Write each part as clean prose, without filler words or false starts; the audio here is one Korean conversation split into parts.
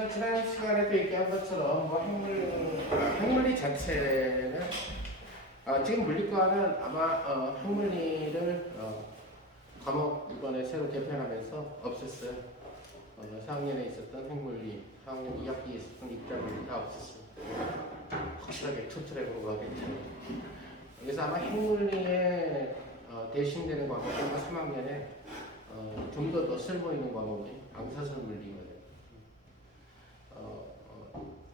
자, 지난 시간에도 얘기한 것처럼 뭐 핵물리 자체는 지금 물리과는 아마 핵물리를 과목 이번에 새로 개편하면서 없앴어요. 4학년에 있었던 핵물리, 4학년 2학기에 있었던 입자물리 다 없앴어요. 확실하게 투 트랙으로 가겠죠. 그래서 아마 핵물리에 대신되는 과목은 3학년에 좀 더 쓸모 있는 과목이 방사선 물리거든요.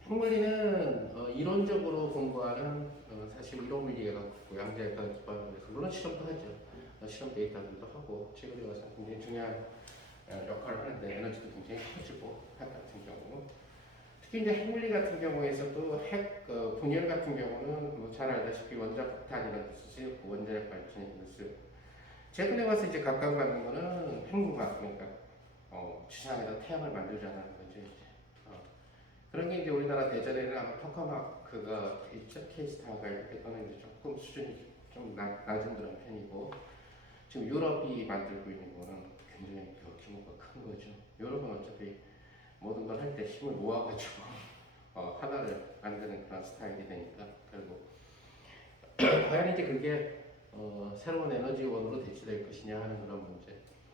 핵물리는 이론적으로 공부하는 사실 이론 물리가 고양자에 따라 기반을 해서 물론 실험도 하죠. 실험 데이터들도 하고 최근에 와서 굉장히 중요한 역할을 하는데 에너지도 굉장히 커지고 핵 같은 경우 특히 이제 핵물리 같은 경우에서도 핵 분열 같은 경우는 뭐 잘 알다시피 원자 폭탄이라는 뜻이 원자력 발전이라는 뜻을 최근에 와서 이제 각광받는 거는 핵융합 그러니까 지상에다 태양을 만들자는 거죠. 그런 게 이제 우리나라 대전에는 아마 토카마크가 있죠. 케이스타가 이렇게 거는 이제 조금 수준이 좀 낮은 그런 편이고 지금 유럽이 만들고 있는 거는 굉장히 규모가 큰 거죠. 유럽은 어차피 모든 걸 할 때 힘을 모아가지고 하나를 만드는 그런 스타일이 되니까 결국 과연 이제 그게 새로운 에너지원으로 대체될 것이냐 하는 그런 문제.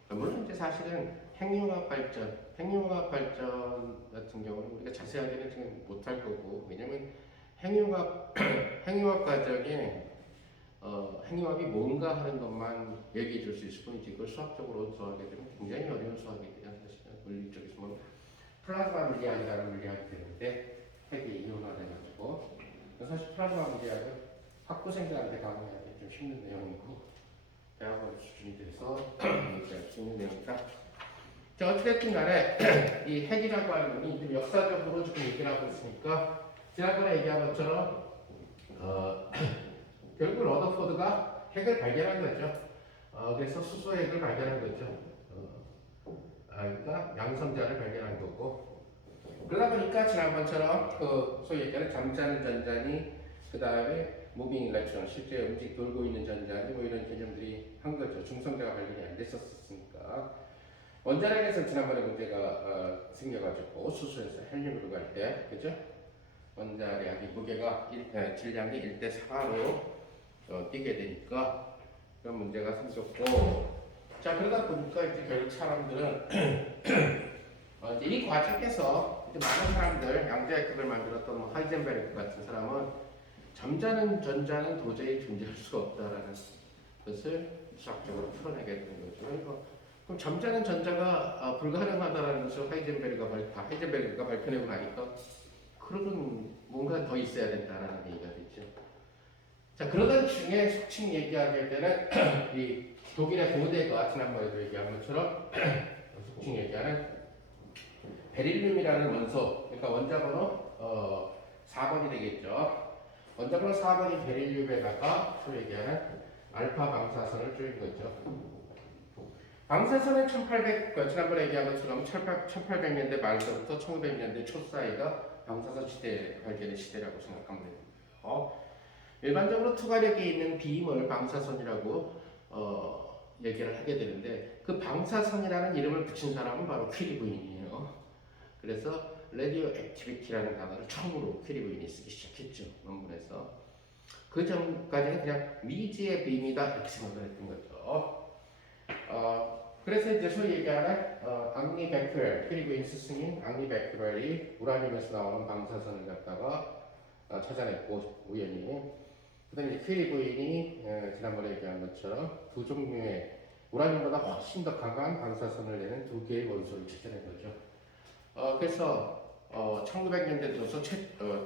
물론 이제 사실은 핵융합 발전 같은 경우는 우리가 자세하게는 지금 못할 거고 왜냐면 핵융합 핵융합 과정에 핵융합이 뭔가 하는 것만 얘기해 줄 수 있을 뿐이지 그걸 수학적으로 수하게 되면 굉장히 어려운 수학이 돼요. 사실은 물리 쪽에서 뭐 플라즈마 물리학이라는 물리학이 되는데 핵이 이온화돼가지고 사실 플라즈마 물리학은 학부생들한테 강의하기 좀 힘든 내용이고 대학원 수준이 돼서 얘기할 수 있는 내용이다. 자, 어찌됐든 간에 이 핵이라고 하는 건 좀 역사적으로 지금 얘기를 하고 있으니까 지난번에 얘기한 것처럼 결국 러더포드가 핵을 발견한 거죠. 그래서 수소핵을 발견한 거죠. 그러니까 양성자를 발견한 거고 그러다 보니까 지난번처럼 그 소위 얘기하는 잠자는 전자니 그 다음에 무빙 일렉트론 실제 움직 돌고 있는 전자니 뭐 이런 개념들이 한 거죠. 중성자가 발견이 안 됐었으니까 원자력에서 지난번에 문제가 생겨가지고 수소에서 헬륨으로 갈 때 그죠? 원자력이 무게가 질량이 1대 4로 뛰게 되니까 그런 문제가 생겼고 자 그러다 보니까 이제 결국 사람들은 이제 이 과정에서 이제 많은 사람들 양자역학을 만들었던 뭐 하이젠베르크 같은 사람은 잠자는 전자는 도저히 존재할 수가 없다라는 것을 수학적으로 풀어내게 되는 거죠. 그럼 잠자는 전자가 불가능하다라는 것을 하이젠베르그가 밝혀내고 나니까 그러면 뭔가 더 있어야 된다라는 얘기가 됐죠. 자 그러던 중에 속칭 얘기하게 되는 이 독일의 고대가 지난번에도 얘기한 것처럼 속칭 얘기하는 베릴륨이라는 원소, 그러니까 원자번호 4번이 되겠죠. 원자번호 4번이 베릴륨에다가 소위 얘기하는 알파 방사선을 쪼인 거죠. 방사선은 지난번에 얘기한 것처럼 1800년대 말부터 1900년대 초 사이가 방사선 시대 발견의 시대라고 생각하면 됩니다. 일반적으로 투과력이 있는 빔을 방사선이라고 얘기를 하게 되는데 그 방사선이라는 이름을 붙인 사람은 바로 퀴리 부인이에요. 그래서 레디오 액티비티라는 단어를 처음으로 퀴리 부인이 쓰기 시작했죠. 논문에서. 그 전까지는 그냥 미지의 빔이다 이렇게 생각을 했던 거죠. 그래서 이제 소위 얘기하는 앙리 베크웰, 퀴리 부인 스승인 앙리 베크웰이 우라늄에서 나오는 방사선을 갖다가 찾아냈고 우연히 그 다음에 퀴리 부인이 지난번에 얘기한 것처럼 두 종류의 우라늄보다 훨씬 더 강한 방사선을 내는 두 개의 원소를 찾아낸 거죠. 그래서 1900년대 들어서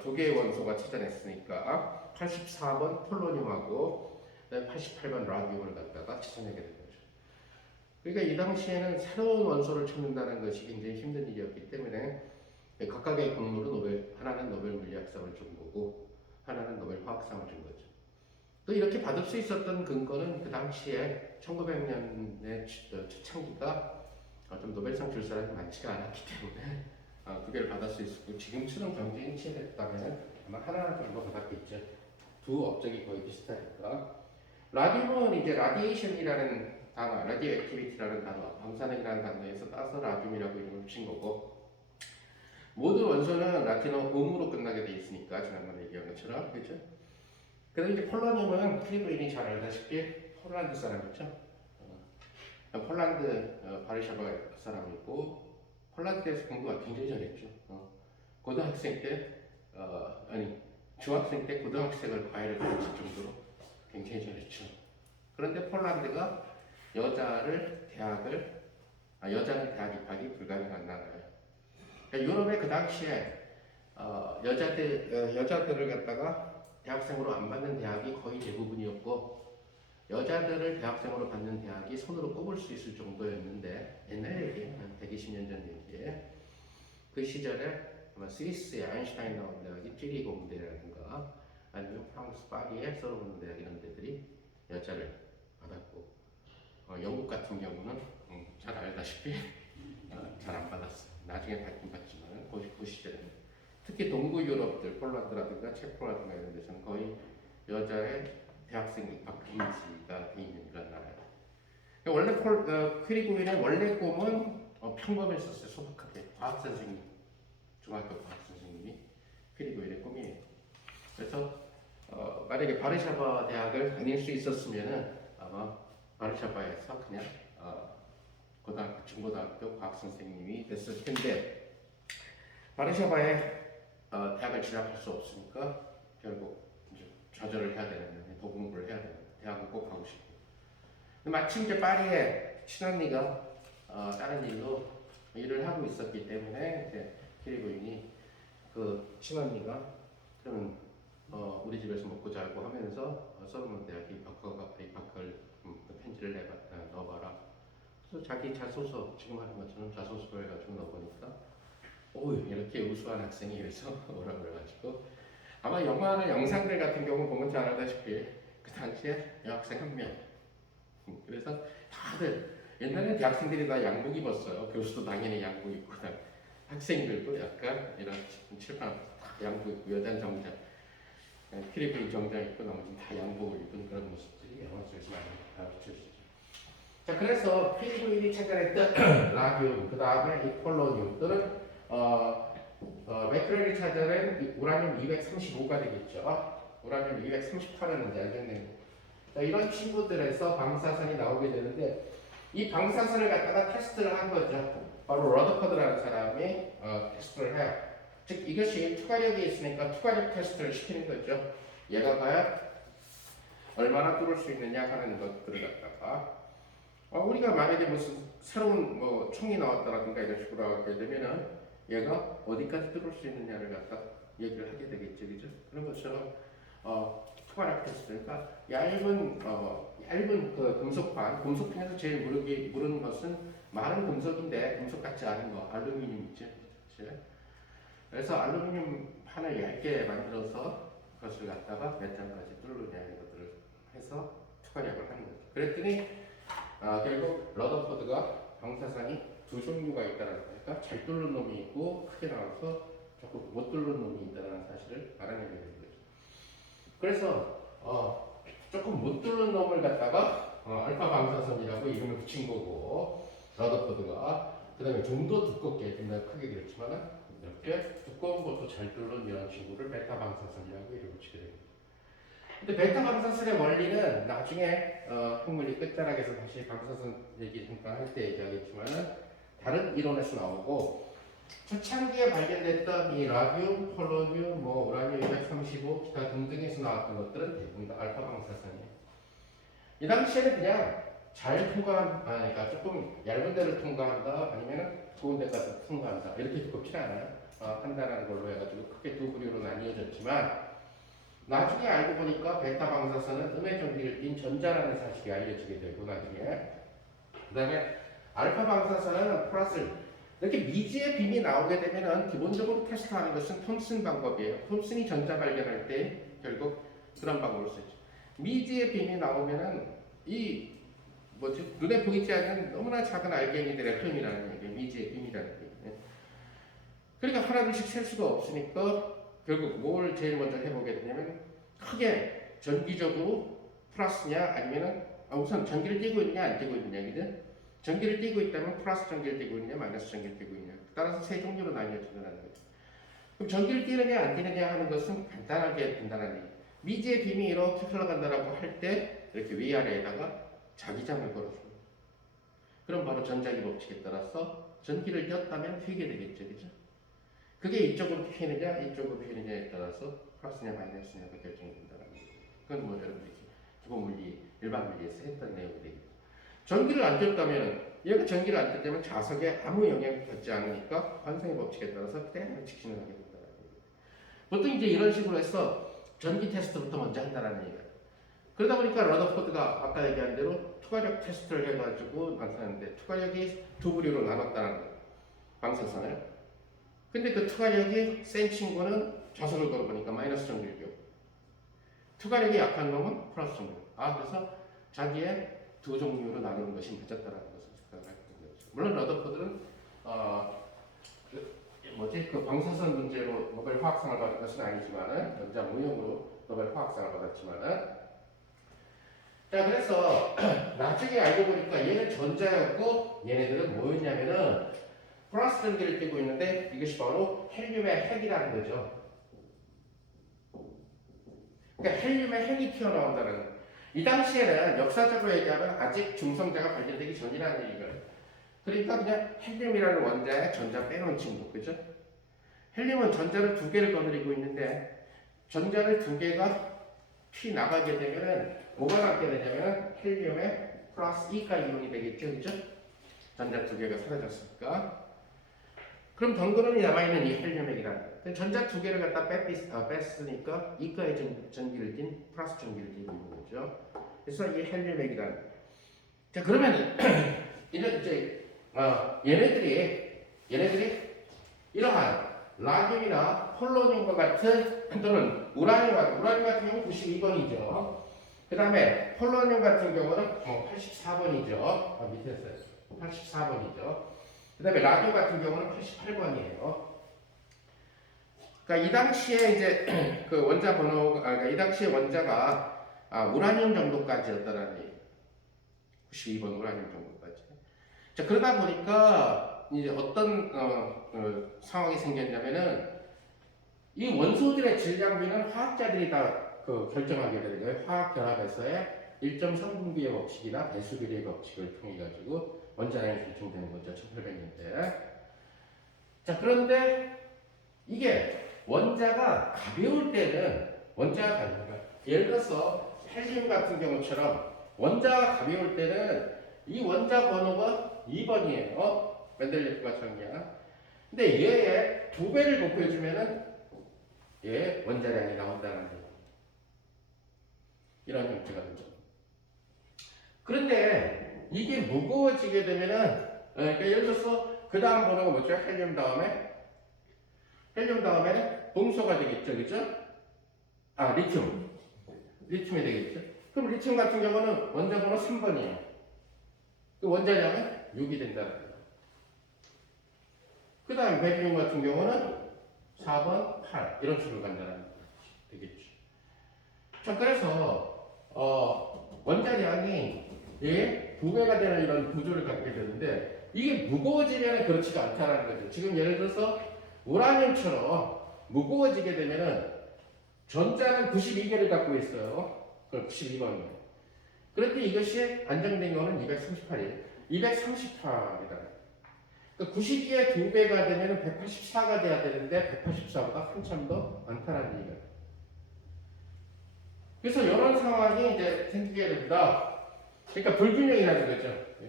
두 개의 원소가 찾아냈으니까 84번 폴로늄하고 88번 라듐을 갖다가 찾아내게 된 거죠. 그러니까 이 당시에는 새로운 원소를 찾는다는 것이 굉장히 힘든 일이었기 때문에 각각의 공로로 하나는 노벨 물리학상을 준 거고 하나는 노벨 화학상을 준 거죠. 또 이렇게 받을 수 있었던 근거는 그 당시에 1900년의 초창기가 좀 노벨상 줄 사람이 많지가 않았기 때문에 두 개를 받을 수 있었고 지금처럼 경쟁이 치열했다면 아마 하나 정도 받았겠죠. 두 업적이 거의 비슷하니까. 라듐은 이제 라디에이션이라는 단어, 라디오 액티비티라는 단어, 방사능이라는 단어에서 따서 라듐이라고 이름을 붙인 거고 모든 원소는 라틴어 음으로 끝나게 돼 있으니까 지난번에 얘기한 것처럼 그렇죠? 그다음에 이제 폴로늄은 크리브인이 잘 알다시피 폴란드 사람이죠. 폴란드 바르샤바 사람이고 폴란드에서 공부가 굉장히 잘했죠. 고등학생 때 아니 중학생 때 고등학생을 과외를 가르칠 정도로 굉장히 잘했죠. 그런데 폴란드가 여자는 대학 입학이 불가능한 나라예요. 그러니까 유럽의 그 당시에 여자들을 갖다가 대학생으로 안 받는 대학이 거의 대부분이었고 여자들을 대학생으로 받는 대학이 손으로 꼽을 수 있을 정도였는데 옛날 얘기예요. 한 120년 전 얘기에 그 시절에 아마 스위스의 아인슈타인 나온 대학이 쥐리 공대라든가 아니면 프랑스 파리의 소르본 대학 이런 데들이 여자를 받았고 영국 같은 경우는 잘 알다시피 잘 안 받았어요. 나중에 받긴 받지만 그 시절에는 특히 동부 유럽들 폴란드라든가 체코라든가 이런 데서는 거의 여자의 대학생 입학 금지가 돼 있는 그런 나라예요. 원래 크리브인의 원래 꿈은 평범했었어요. 소박하게 과학 선생님, 중학교 과학 선생님이 크리브인의 꿈이에요. 그래서 만약에 바르샤바 대학을 다닐 수 있었으면은 아마 바르샤바에서 그냥 고등학교, 중고등학교 과학 선생님이 됐을 텐데 바르샤바에 대학을 진학할 수 없으니까 결국 이제 좌절을 해야 되는, 더 공부를 해야 되는, 대학을 꼭 가고 싶고. 근데 마침 이제 파리에 친언니가 다른 일로 일을 하고 있었기 때문에 이제 크리브인이 그 친언니가 그러면 우리 집에서 먹고 자고 하면서 서르몬 대학 입학을 편지를 넣어봐라. 그래서 자기 자소서 지금 하는 것처럼 자소서를 해가지고 넣어보니까 오 이렇게 우수한 학생이 그래서 오라고 그래가지고 아마 영화나 영상들 같은 경우 보면 잘 알다시피 그 당시에 여학생 한 명. 그래서 다들 옛날에 대학생들이 다 양복 입었어요. 교수도 당연히 양복 입고 학생들도 약간 이런 칠판 다 양복 입고 여자는 정장, 필리핀 정장 입고 나머지는 다 양복을 입은 그런 모습들이 영화 속에서 많이 비춰지죠. 자 그래서 필리핀이 찾아냈던 라듐 그 다음에 이 폴로늄들은 맥크렐이 찾아낸 우라늄 235가 되겠죠. 우라늄 238은 이제 알겠네요. 자, 이런 친구들에서 방사선이 나오게 되는데 이 방사선을 갖다가 테스트를 한 거죠. 바로 러더퍼드라는 사람이 테스트를 해요. 즉 이것이 투과력이 있으니까 투과력 테스트를 시키는 거죠. 얘가 과연 얼마나 뚫을 수 있느냐 하는 것들을 갖다가 우리가 만약에 무슨 새로운 뭐 총이 나왔다라든가 이런 식으로 하게 되면은 얘가 어디까지 뚫을 수 있느냐를 갖다 얘기를 하게 되겠죠, 그죠? 그런 것처럼 투과력 테스트니까 얇은 그 금속판, 금속판에서 제일 무르는 것은 많은 금속인데 금속 같지 않은 거, 알루미늄 있죠, 그렇죠? 그래서 알루미늄 판을 얇게 만들어서 그것을 갖다가 몇 장까지 뚫느냐 이런 것들을 해서 투과력을 하는 거죠. 그랬더니 결국 러더퍼드가 방사선이 두 종류가 있다는 거니까 잘 뚫는 놈이 있고 크게 나와서 조금 못 뚫는 놈이 있다는 사실을 알아내게 되는 거죠. 그래서 조금 못 뚫는 놈을 갖다가 알파 방사선이라고 이름을 붙인 거고 러더퍼드가 그 다음에 좀 더 두껍게 옛날 크게 그랬지만 이렇게 두꺼운 것도 잘 뚫는 이런 친구를 베타 방사선이라고 이름을 붙이게 됩니다. 근데 베타 방사선의 원리는 나중에 학문이 끝자락에서 다시 방사선 얘기 잠깐 할 때 얘기하겠지만은 다른 이론에서 나오고 초창기에 발견됐던 이 라듐, 폴로늄, 뭐 우라늄 235 기타 등등에서 나왔던 것들은 대부분 다 알파 방사선이에요. 이 당시에는 그냥 잘 통과한, 그러니까 조금 얇은 데를 통과한다, 아니면 좋은 데까지 통과한다 이렇게 두껍지 않아요. 한다라는 걸로 해가지고 크게 두 부류로 나뉘어졌지만 나중에 알고 보니까 베타 방사선은 음의 전기를 띤 전자라는 사실이 알려지게 되고 나중에 그 다음에 알파 방사선은 플러스 이렇게 미지의 빔이 나오게 되면은 기본적으로 테스트하는 것은 톰슨 방법이에요. 톰슨이 전자 발견할 때 결국 그런 방법을 쓰죠. 미지의 빔이 나오면은 이 눈에 보이지 않는 너무나 작은 알갱이들의 흐름이라는 얘기예요. 미지의 빔이라는 얘기예요. 그러니까 하나둘씩 셀 수가 없으니까 결국 뭘 제일 먼저 해보게 되냐면 크게 전기적으로 플러스냐 아니면은 우선 전기를 띄고 있냐 안 띄고 있느냐 그죠? 전기를 띄고 있다면 플러스 전기를 띄고 있냐 마이너스 전기를 띄고 있냐 따라서 세 종류로 나뉘어진다는 거죠. 그럼 전기를 띄느냐 안 띄느냐 하는 것은 간단하게 된다는 얘기. 미지의 빔이 이렇게 흘러간다라고 할 때 이렇게 위아래에다가 자기장을 걸어줍니다. 그럼 바로 전자기 법칙에 따라서 전기를 띄었다면 휘게 되겠죠, 그죠? 그게 이쪽으로 휘느냐 이쪽으로 휘느냐에 따라서 플러스냐 마이너스냐가 결정된다는 얘기. 그건 뭐 여러분들이 기본 물리, 일반 물리에서 했던 내용이 되겠죠. 전기를 안 띄었다면 얘가 전기를 안 띄었다면 자석에 아무 영향을 받지 않으니까 관성의 법칙에 따라서 그대로 직진을 하게 된다는 얘기. 보통 이제 이런 식으로 해서 전기 테스트부터 먼저 한다는 얘기예요. 그러다 보니까 러더포드가 아까 얘기한 대로 투과력 테스트를 해가지고 나타났는데 투과력이 두 부류로 나눴다는 거예요. 방사선을. 근데 그 투과력이 센 친구는 좌선을 걸어보니까 마이너스 전기를 투과력이 약한 놈은 플러스 전기. 그래서 자기의 두 종류로 나누는 것이 맞았다라는 것을 생각을 하게 된 거죠. 물론 러더포드는 그 방사선 문제로 노벨 화학상을 받은 것은 아니지만은 연장 무용으로 노벨 화학상을 받았지만은 자 그래서 나중에 알고 보니까 얘는 전자였고 얘네들은 뭐였냐면은 플러스 전기를 띠고 있는데 이것이 바로 헬륨의 핵이라는 거죠. 그러니까 헬륨의 핵이 튀어나온다는 거예요. 이 당시에는 역사적으로 얘기하면 아직 중성자가 발견되기 전이라는 얘기거든요. 그러니까 그냥 헬륨이라는 원자에 전자 빼놓은 친구, 그죠? 헬륨은 전자를 두 개를 거느리고 있는데 전자를 두 개가 튀 나가게 되면은 뭐가 남게 되냐면 헬륨의 플러스 2가 이온이 되겠죠, 그죠? 전자 두 개가 사라졌으니까. 그럼 덩그러니 남아있는 이 헬륨핵이라는 거예요. 전자 두 개를 갖다 뺐으니까 이가의 전기를 띤 플러스 전기를 띠고 있는 거죠. 그래서 이 헬륨핵이라는 거예요. 자 그러면은 이런 이제 얘네들이 이러한 라듐이나 폴로늄과 같은 또는 우라늄 같은 경우는 92번이죠. 그 다음에 폴로늄 같은 경우는 84번이죠. 밑에 있어요. 84번이죠. 그 다음에 라듐 같은 경우는 88번이에요. 그러니까 이 당시에 이제 그 원자 번호가, 그러니까 이 당시에 원자가 우라늄 정도까지였다라는 얘기. 92번 우라늄 정도까지. 자, 그러다 보니까 이제 어떤 상황이 생겼냐면은 이 원소들의 질량비는 화학자들이 다 결정하게 되는 거예요. 화학 결합에서의 1.3분비의 법칙이나 배수비례의 법칙을 통해 가지고 원자량이 결정되는 거죠. 1800년대. 자, 그런데 이게 원자가 가벼울 때는 예를 들어서 헬륨 같은 경우처럼 원자가 가벼울 때는 이 원자 번호가 2번이에요. 멘델리프가 정의한. 근데 얘의 2배를 곱해주면은 얘 원자량이 나온다는 얘기. 이런 형태가 되죠. 그런데 이게 무거워지게 되면은 그러니까 예를 들어서 그 다음 번호가 뭐죠? 헬륨 다음에는 봉소가 되겠죠, 그죠? 리튬이 되겠죠. 그럼 리튬 같은 경우는 원자 번호 3번이에요. 그 원자량은 6이 된다는 거예요. 그 다음 베리륨 같은 경우는 4번, 8 이런 식으로 간다는 되겠죠. 자, 그래서 원자량이 2배가 되는 이런 구조를 갖게 되는데 이게 무거워지면 그렇지가 않다는 거죠. 지금 예를 들어서 우라늄처럼 무거워지게 되면은 전자는 92개를 갖고 있어요. 그럼 92번이에요. 그런데 이것이 안정된 경우는 238이에요. 238이다. 그러니까 92의 2배가 되면 184가 돼야 되는데 184보다 한참 더 많다는 얘기예요. 그래서 이런 상황이 이제 생기게 됩니다. 그러니까 불균형이라는 거죠.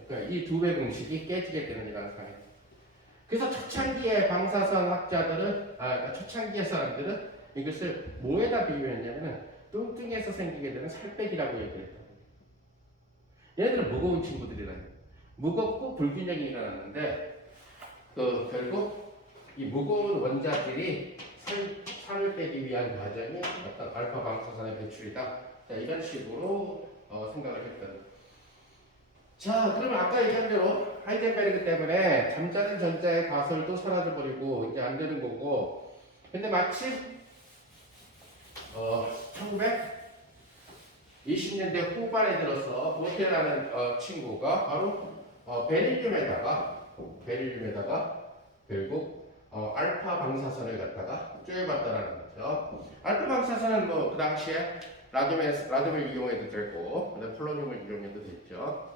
그러니까 이 2배 공식이 깨지게 되는 이런 상황이에요. 그래서 초창기의 방사선 학자들은, 초창기의 사람들은 이것을 뭐에다 비유했냐면 뚱뚱해서 생기게 되는 살빼기라고 얘기했다. 얘네들은 무거운 친구들이라요. 무겁고 불균형이 일어났는데 결국 이 무거운 원자들이 살을 빼기 위한 과정이 어떤 알파 방사선의 배출이다. 자, 이런 식으로 생각을 했거든. 자, 그러면 아까 얘기한 대로 하이젠베르그 때문에 잠자는 전자의 가설도 사라져버리고 이제 안 되는 거고, 근데 마침 1920년대 후반에 들어서 보테라는 친구가 바로 베릴륨에다가 결국 알파 방사선을 갖다가 쪼여봤다라는 거죠. 알파 방사선은 뭐 그 당시에 라듐을 이용해도 되고, 그다음 폴로늄을 이용해도 됐죠.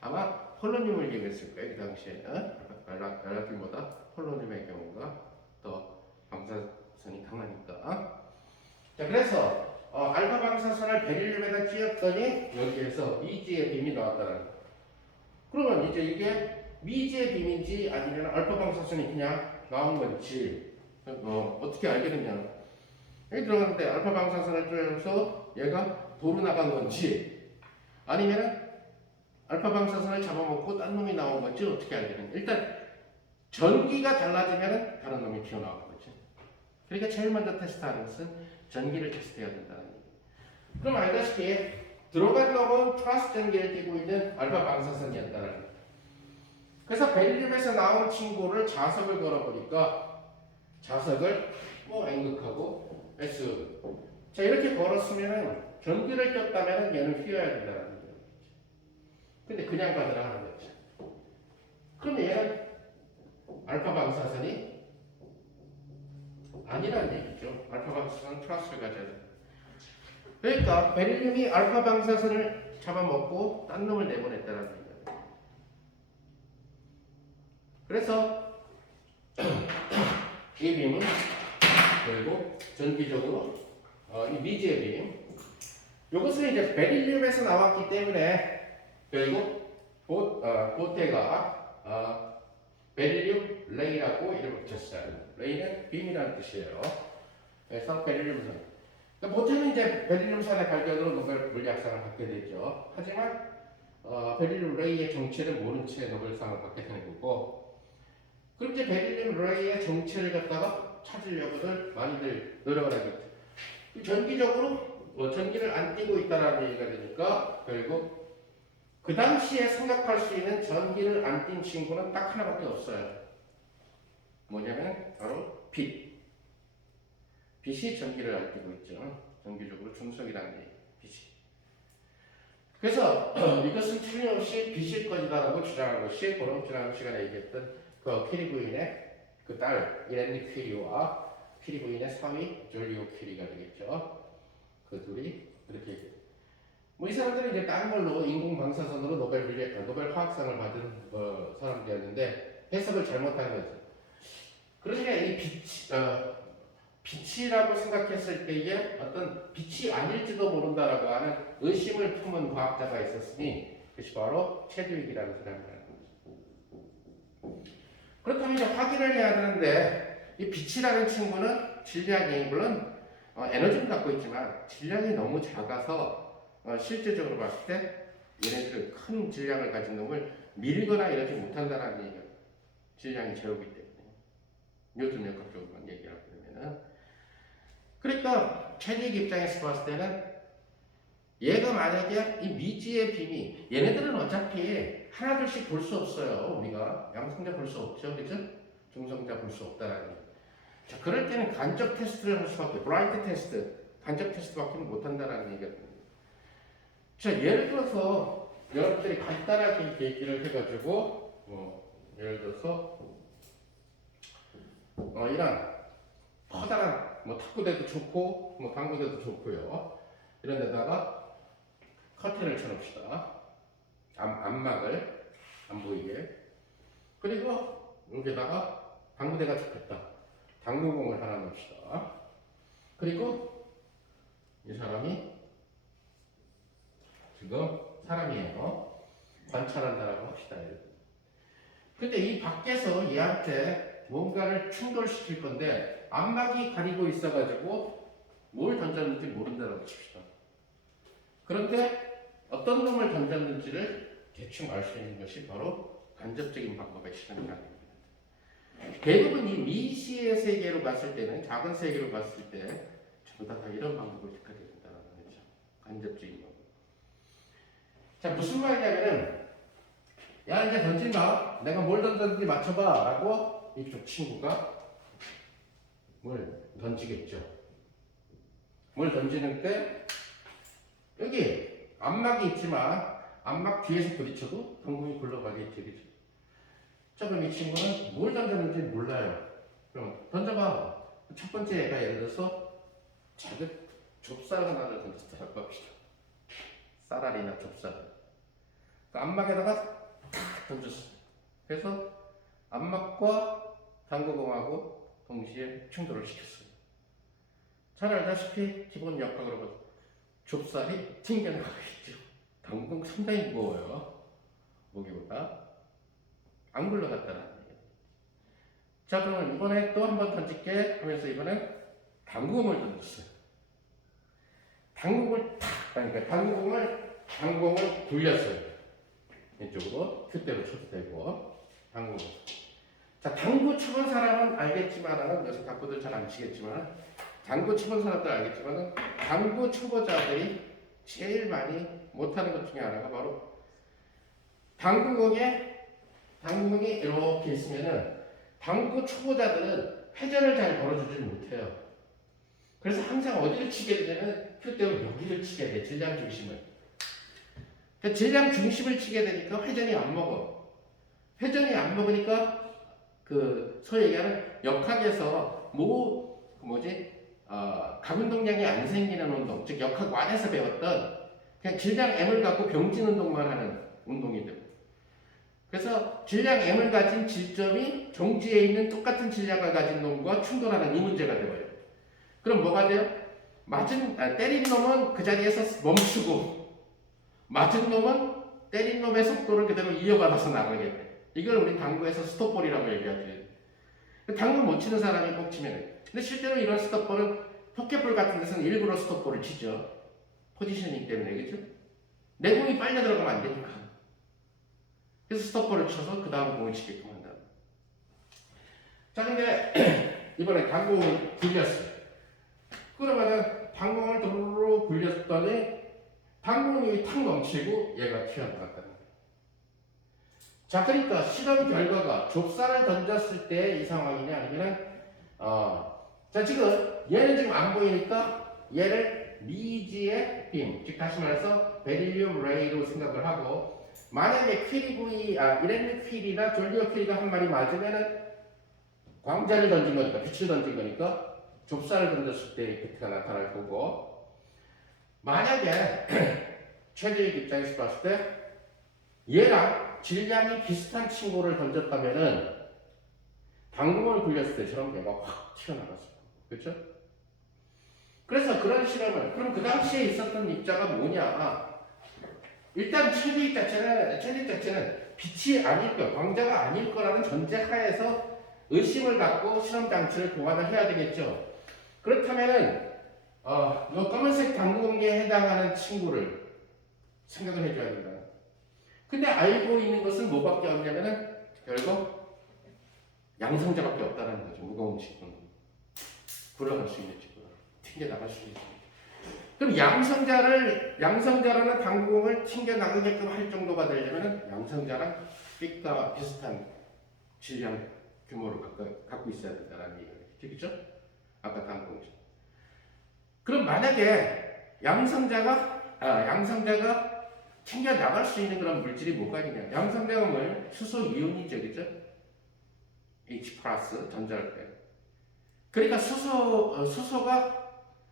아마 폴로늄을 이용했을 거예요. 그 당시에는 라듐보다 폴로늄의 경우가 더 방사선이 강하니까. 자, 그래서 알파 방사선을 베릴륨에다 찧었더니 여기에서 미지의 빔이 나왔다는 거. 그러면 이제 이게 미지의 빔인지 아니면 알파 방사선이 그냥 나온 건지 어떻게 알게 됐냐? 여기 들어갔는데 알파 방사선을 쪼여서 얘가 도로 나간 건지 아니면 알파 방사선을 잡아먹고 딴 놈이 나온 건지 어떻게 알게 됐냐? 일단 전기가 달라지면 다른 놈이 튀어나오는 거지. 그러니까 제일 먼저 테스트하는 것은 전기를 테스트해야 된다는 얘기. 그럼 알다시피 들어간 놈은 플러스 전기를 띠고 있는 알파 방사선이었다는 거예요. 그래서 베릴륨에서 나온 친구를 자석을 걸어보니까 자석을 뭐 N극하고 S. 자, 이렇게 걸었으면 전기를 꼈다면 얘는 휘어야 된다는 거죠. 근데 그냥 가더라 하는 거죠. 그러면 얘는 알파 방사선이 아니라는 얘기죠. 알파 방사선은 플러스를 가져야 된다. 그러니까 베릴륨이 알파 방사선을 잡아먹고 딴 놈을 내보냈다는 얘기예요. 그래서 이 빔은 결국 전기적으로 이 미지의 빔, 이것은 이제 베릴륨에서 나왔기 때문에 결국 보테가 베릴륨 레이라고 이름을 붙였어요. 레이는 빔이라는 뜻이에요. 그래서 베릴륨선. 그러니까 보테는 이제 베릴륨산의 발견으로 노벨 물리학상을 받게 되죠. 하지만 베릴륨 레이의 정체를 모른 채 노벨상을 받게 되는 거고. 그럼 이제 베릴륨 레이의 정체를 갖다가 찾으려고들 많이들 노력을 하겠죠. 전기적으로 전기를 안 띠고 있다는 얘기가 되니까 결국 그 당시에 생각할 수 있는 전기를 안 띈 친구는 딱 하나밖에 없어요. 뭐냐면 바로 빛. 빛이 전기를 안 띠고 있죠. 전기적으로 중성이라는 얘기. 빛이. 그래서 이것은 틀림없이 빛일 것이다라고 주장한 것이 바로 지난 시간에 얘기했던 그 퀴리 부인의 그 딸 이렌니 퀴리와 퀴리 부인의 사위 졸리오 퀴리가 되겠죠. 그 둘이 그렇게 뭐 이 사람들은 이제 다른 걸로 인공 방사선으로 노벨 화학상을 받은 사람들이었는데 해석을 잘못한 거죠. 그러니까 이 빛이라고 생각했을 때에 어떤 빛이 아닐지도 모른다라고 하는 의심을 품은 과학자가 있었으니 그것이 바로 체드윅이라는 사람이라는 거죠. 그렇다면 이제 확인을 해야 되는데 이 빛이라는 친구는 질량이 물론 에너지를 갖고 있지만 질량이 너무 작아서 실제적으로 봤을 때 얘네들은 큰 질량을 가진 놈을 밀거나 이러지 못한다는 얘기예요. 질량이 적기 때문에. 뉴턴 역학적으로만 얘기하게 되면은. 그러니까 체드윅 입장에서 봤을 때는 얘가 만약에 이 미지의 빔이 얘네들은 어차피 하나둘씩 볼 수 없어요. 우리가 양성자 볼 수 없죠, 그죠? 중성자 볼 수 없다라는 거. 자, 그럴 때는 간접 테스트를 할 수밖에, 블라인드 테스트, 간접 테스트밖에 못 한다라는 얘기거든요. 자, 예를 들어서 여러분들이 간단하게 얘기를 해가지고, 예를 들어서 이런 커다란 뭐 탁구대도 좋고, 뭐 당구대도 좋고요. 이런 데다가 커튼을 쳐놓읍시다. 암막을 안 보이게. 그리고 여기다가 당구대가 좋겠다. 당구공을 하나 넣읍시다. 그리고 이 사람이 지금 사람이에요. 관찰한다라고 합시다. 근데 이 밖에서 얘한테 뭔가를 충돌시킬 건데 암막이 가리고 있어가지고 뭘 던졌는지 모른다라고 칩시다. 그런데 어떤 놈을 던졌는지를 대충 알 수 있는 것이 바로 간접적인 방법의 실험이라는 겁니다. 대부분 이 미시의 세계로 봤을 때는 작은 세계로 봤을 때 전부 다 이런 방법을 택하게 된다는 거죠. 간접적인 방법. 자, 무슨 말이냐면은 야 이제 던진다. 내가 뭘 던졌는지 맞춰봐 라고 이쪽 친구가 뭘 던지겠죠. 뭘 던지는 때 여기 암막이 있지만 암막 뒤에서 부딪혀도 동공이 굴러가겠지, 그죠? 자, 그럼 이 친구는 뭘 던졌는지 몰라요. 그럼 던져봐. 첫 번째 애가 예를 들어서 작은 좁쌀 하나를 던졌다고 합시다. 쌀알이나 좁쌀. 그 안막에다가 탁 던졌어요. 그래서 안막과 당구공하고 동시에 충돌을 시켰어요. 잘 알다시피 기본 역학으로 좁쌀이 튕겨나가겠죠. 당구공 상당히 무거워요. 무게보다. 안 굴러갔다는 얘기예요. 자, 그러면 이번에 또 한 번 던질게 하면서 이번엔 당구공을 던졌어요. 당구공을 탁, 그러니까 당구공을 굴렸어요. 이쪽으로 큐대로 쳐도 되고 당구. 자, 당구 쳐본 사람은 알겠지만은 요새 당구들 잘 안 치겠지만 당구 쳐본 사람들 알겠지만은 당구 초보자들이 제일 많이 못하는 것 중에 하나가 바로 당구공이 이렇게 있으면은 당구 초보자들은 회전을 잘 걸어주지 못해요. 그래서 항상 어디를 치게 되냐면 큐대로 여기를 치게 돼. 질량 중심을. 그러니까 질량 중심을 치게 되니까 회전이 안 먹어. 회전이 안 먹으니까 그 소위 얘기하는 역학에서 각 운동량이 안 생기는 운동, 즉 역학완에서 배웠던 그냥 질량 M을 갖고 병진 운동만 하는 운동이 됩니다. 그래서 질량 M을 가진 질점이 종지에 있는 똑같은 질량을 가진 놈과 충돌하는 이 문제가 되어요. 그럼 뭐가 돼요? 때린 놈은 그 자리에서 멈추고 맞은 놈은 때린 놈의 속도를 그대로 이어받아서 나가게 돼. 이걸 우리 당구에서 스톱볼이라고 얘기하죠. 당구 못 치는 사람이 꼭 치면 돼. 근데 실제로 이런 스톱볼은 포켓볼 같은 데서는 일부러 스톱볼을 치죠. 포지셔닝 때문에, 그죠? 내 공이 빨려 들어가면 안 되니까. 그래서 스톱볼을 쳐서 그 다음 공을 치게끔 한다. 자, 근데 이번에 당구공을 굴렸어요. 그러면은 당구공을 도로로 굴렸더니 당구공이 탁 넘치고 얘가 튀어나갔다는 거예요. 자, 그러니까 실험 결과가 좁쌀을 던졌을 때 이 상황이냐 아니면은 자, 지금 얘는 지금 안 보이니까 얘를 미지의 빔, 즉 다시 말해서 베릴륨 레이로 생각을 하고, 만약에 이랜드 퀼이나 졸리오 퀼이가 한 마리 맞으면은 광자를 던진 거니까, 빛을 던진 거니까 좁쌀을 던졌을 때 이펙트가 나타날 거고, 만약에 최대의 입장에서 봤을 때 얘랑 질량이 비슷한 친구를 던졌다면은 당구공을 굴렸을 때처럼 얘가 확 튀어나갔을 거고, 그렇죠? 그래서 그런 실험을, 그럼 그 당시에 있었던 입자가 뭐냐? 일단 체리 자체는 빛이 아닐 거, 광자가 아닐 거라는 전제하에서 의심을 갖고 실험 장치를 보완을 해야 되겠죠. 그렇다면은 이 검은색 당구공기에 해당하는 친구를 생각을 해줘야 된다. 근데 알고 있는 것은 뭐밖에 없냐면은 결국 양성자밖에 없다는 거죠. 무거운 친구는 굴러갈 수 있는 친구, 튕겨 나갈 수 있는. 그럼 양성자로는 당구공을 튕겨 나가게끔 할 정도가 되려면은 양성자랑 빅과 비슷한 질량 규모를 갖고 있어야 된다는 얘기죠. 그렇죠? 아까 당구공이죠. 그럼 만약에 양성자가 튕겨 나갈 수 있는 그런 물질이 뭐가 있냐? 양성자가 뭐예요? 수소 이온이죠, 그죠? H 플러스 전자할 때. 그러니까 수소가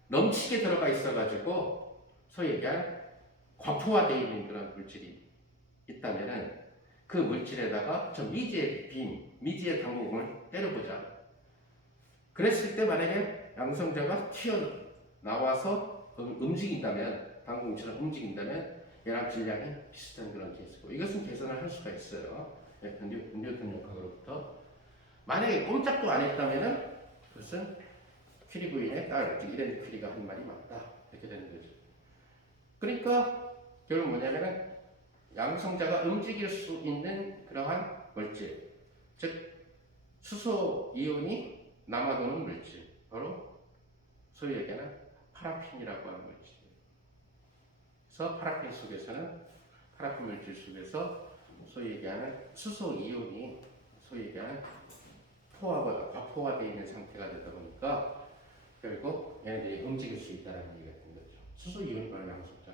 넘치게 들어가 있어가지고 소위 얘기한 과포화되어 있는 그런 물질이 있다면은 그 물질에다가 저 미지의 당구공을 때려보자. 그랬을 때 만약에 양성자가 튀어나와서 움직인다면, 당구공처럼 움직인다면 얘랑 질량이 비슷한 그런 케이스고, 이것은 계산을 할 수가 있어요. 뉴턴 역학으로부터. 만약에 꼼짝도 안 했다면은 그것은 퀴리 부인의 딸, 즉 이랜드 퀴리가 한 말이 맞다, 이렇게 되는 거죠. 그러니까 결국 뭐냐면은 양성자가 움직일 수 있는 그러한 물질, 즉 수소 이온이 남아도는 물질, 바로 소위 얘기하는 파라핀이라고 하는 물질. 그래서 파라핀 물질 속에서 소위 얘기하는 수소 이온이 소위 얘기하는 과포화되어 있는 상태가 되다 보니까 결국 얘네들이 움직일 수 있다는 얘기가 된 거죠. 수소 이온이 바로 양성자.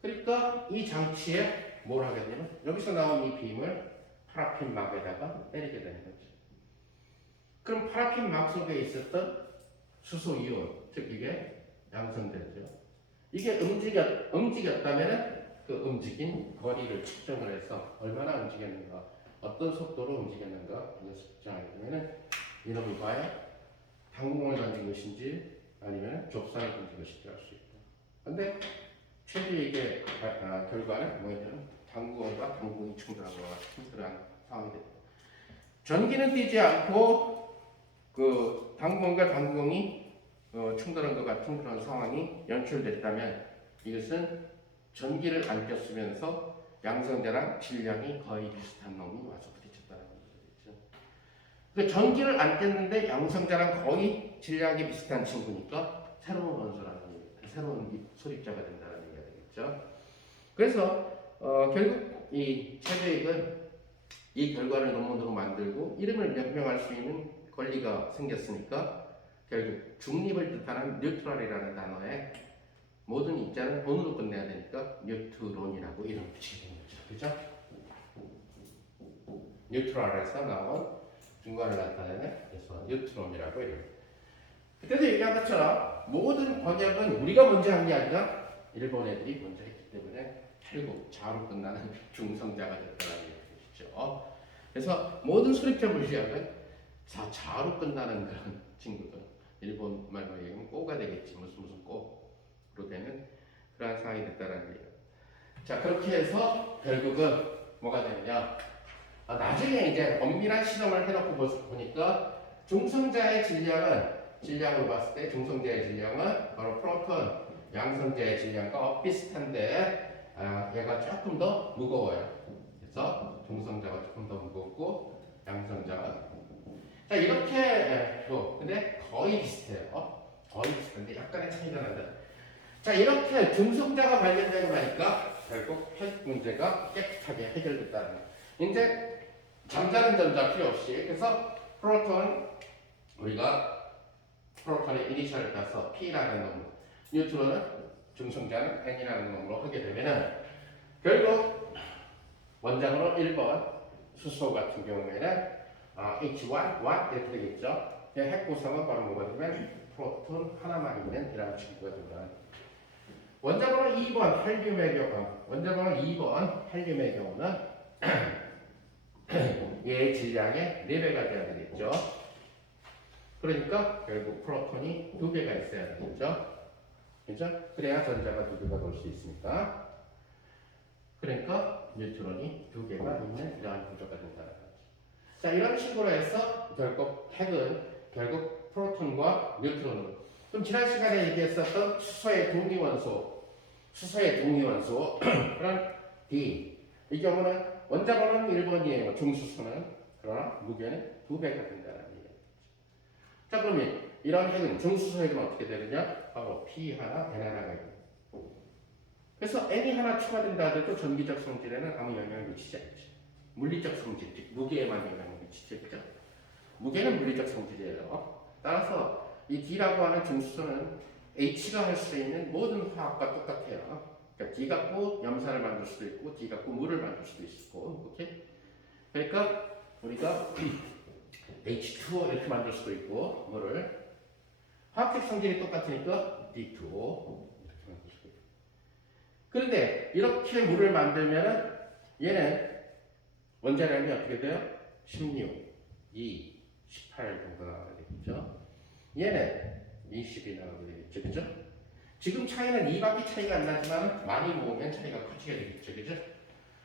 그러니까 이 장치에 뭘 하겠냐면 여기서 나온 이 빔을 파라핀 막에다가 때리게 되는 거죠. 그럼 파라핀 속에 있었던 수소 이온, 즉 이게 양성되죠. 이게 움직였다면은 그 움직인 거리를 측정을 해서 얼마나 움직였는가, 어떤 속도로 움직였는가 측정하게 되면은 이놈이 과연 당구공을 던진 것인지 아니면 좁쌀을 던진 것인지 알 수 있다. 근데 최대 이게 결과는 뭐냐면 당구공과 당구공이 충돌한 거와 충돌한 상황이 됩니다. 전기는 뛰지 않고 그 당구공과 당구공이 충돌한 것 같은 그런 상황이 연출됐다면 이것은 전기를 안 꼈으면서 양성자랑 질량이 거의 비슷한 놈이 와서 부딪혔다는 얘기죠. 그러니까 전기를 안 꼈는데 양성자랑 거의 질량이 비슷한 친구니까 새로운 원소라는 얘기, 새로운 소립자가 된다는 얘기가 되겠죠. 그래서 결국 이 최대익은 이 결과를 논문으로 만들고 이름을 명명할 수 있는 권리가 생겼으니까 결국 중립을 뜻하는 뉴트럴이라는 단어에 모든 입자는 온으로 끝내야 되니까 뉴트론이라고 이름을 붙이게 된 거죠. 그죠? 뉴트럴에서 나온 중간을 나타내는 그래서 뉴트론이라고 이름. 그때도 얘기한 것처럼 모든 번역은 우리가 먼저 한 게 아니라 일본 애들이 먼저 했기 때문에 결국 자로 끝나는 중성자가 됐다는 얘기죠. 그래서 모든 수립자 물리학은 자로 끝나는 그런 친구들. 일본 말로 얘기하면 꼬가 되겠지. 무슨 꼬로 되는 그런 상황이 됐다는 얘기예요. 자, 그렇게 해서 결국은 뭐가 되느냐. 나중에 이제 엄밀한 실험을 해놓고 보니까 중성자의 질량으로 봤을 때 중성자의 질량은 바로 프로톤, 양성자의 질량과 비슷한데 얘가 조금 더 무거워요. 그래서 중성자가 조금 더 무겁고 양성자가 자 이렇게 근데 거의 비슷해요. 거의 비슷한데 약간의 차이가 난다. 자 이렇게 중성자가 발견되고 나니까 결국 핵 문제가 깨끗하게 해결됐다는 거예요. 이제 잠자는 전자 필요 없이 그래서 우리가 프로톤의 이니셜을 따서 P라는 놈, 뉴트론은 중성자는 N이라는 놈으로 하게 되면은 결국 원장으로 1번 수소 같은 경우에는 H1, 1 이렇게 되겠죠. 핵 구성은 바로 뭐가 되면 프로톤 하나만 있는 이라는 친구가 된다. 원자번호 2번 헬륨의 경우는 얘의 질량의 4배가 돼야 되겠죠. 그러니까 결국 프로톤이 2배가 있어야 되겠죠. 그죠? 그래야 전자가 2개가 돌 수 있으니까. 그러니까 뉴트론이 2개가 있는 이러한 구조가 된다는 거죠. 자, 이런 식으로 해서 결국 핵은 결국 프로톤과 뉴트론으로. 그럼 지난 시간에 얘기했었던 수소의 동위원소 그런 D. 이 경우는 원자번호는 1번이에요. 중수소는. 그러나 무게는 2배가 된다는 얘기예요. 자, 그러면 이런 핵은 중수소 핵은 어떻게 되느냐? 바로 P 하나, N 하나가 있는. 그래서 N이 하나 추가된다 하더라도 전기적 성질에는 아무 영향을 미치지 않죠. 물리적 성질, 즉 무게에만 영향을 미치죠. 그죠? 무게는 물리적 성질이에요. 따라서 이 D라고 하는 중수소는 H가 할 수 있는 모든 화학과 똑같아요. 그러니까 D 갖고 염산을 만들 수도 있고 D 갖고 물을 만들 수도 있고 오케이? 그러니까 우리가 H2O 이렇게 만들 수도 있고 물을 화학적 성질이 똑같으니까 D2O 이렇게 만들 수도 있고 그런데 이렇게 물을 만들면은 얘는 원자량이 어떻게 돼요? 16, 2, 18 정도 나와야 되겠죠? 얘는 20이 나오게 되겠죠? 그죠? 지금 차이는 2밖에 차이가 안 나지만 많이 모으면 차이가 커지게 되겠죠. 그죠?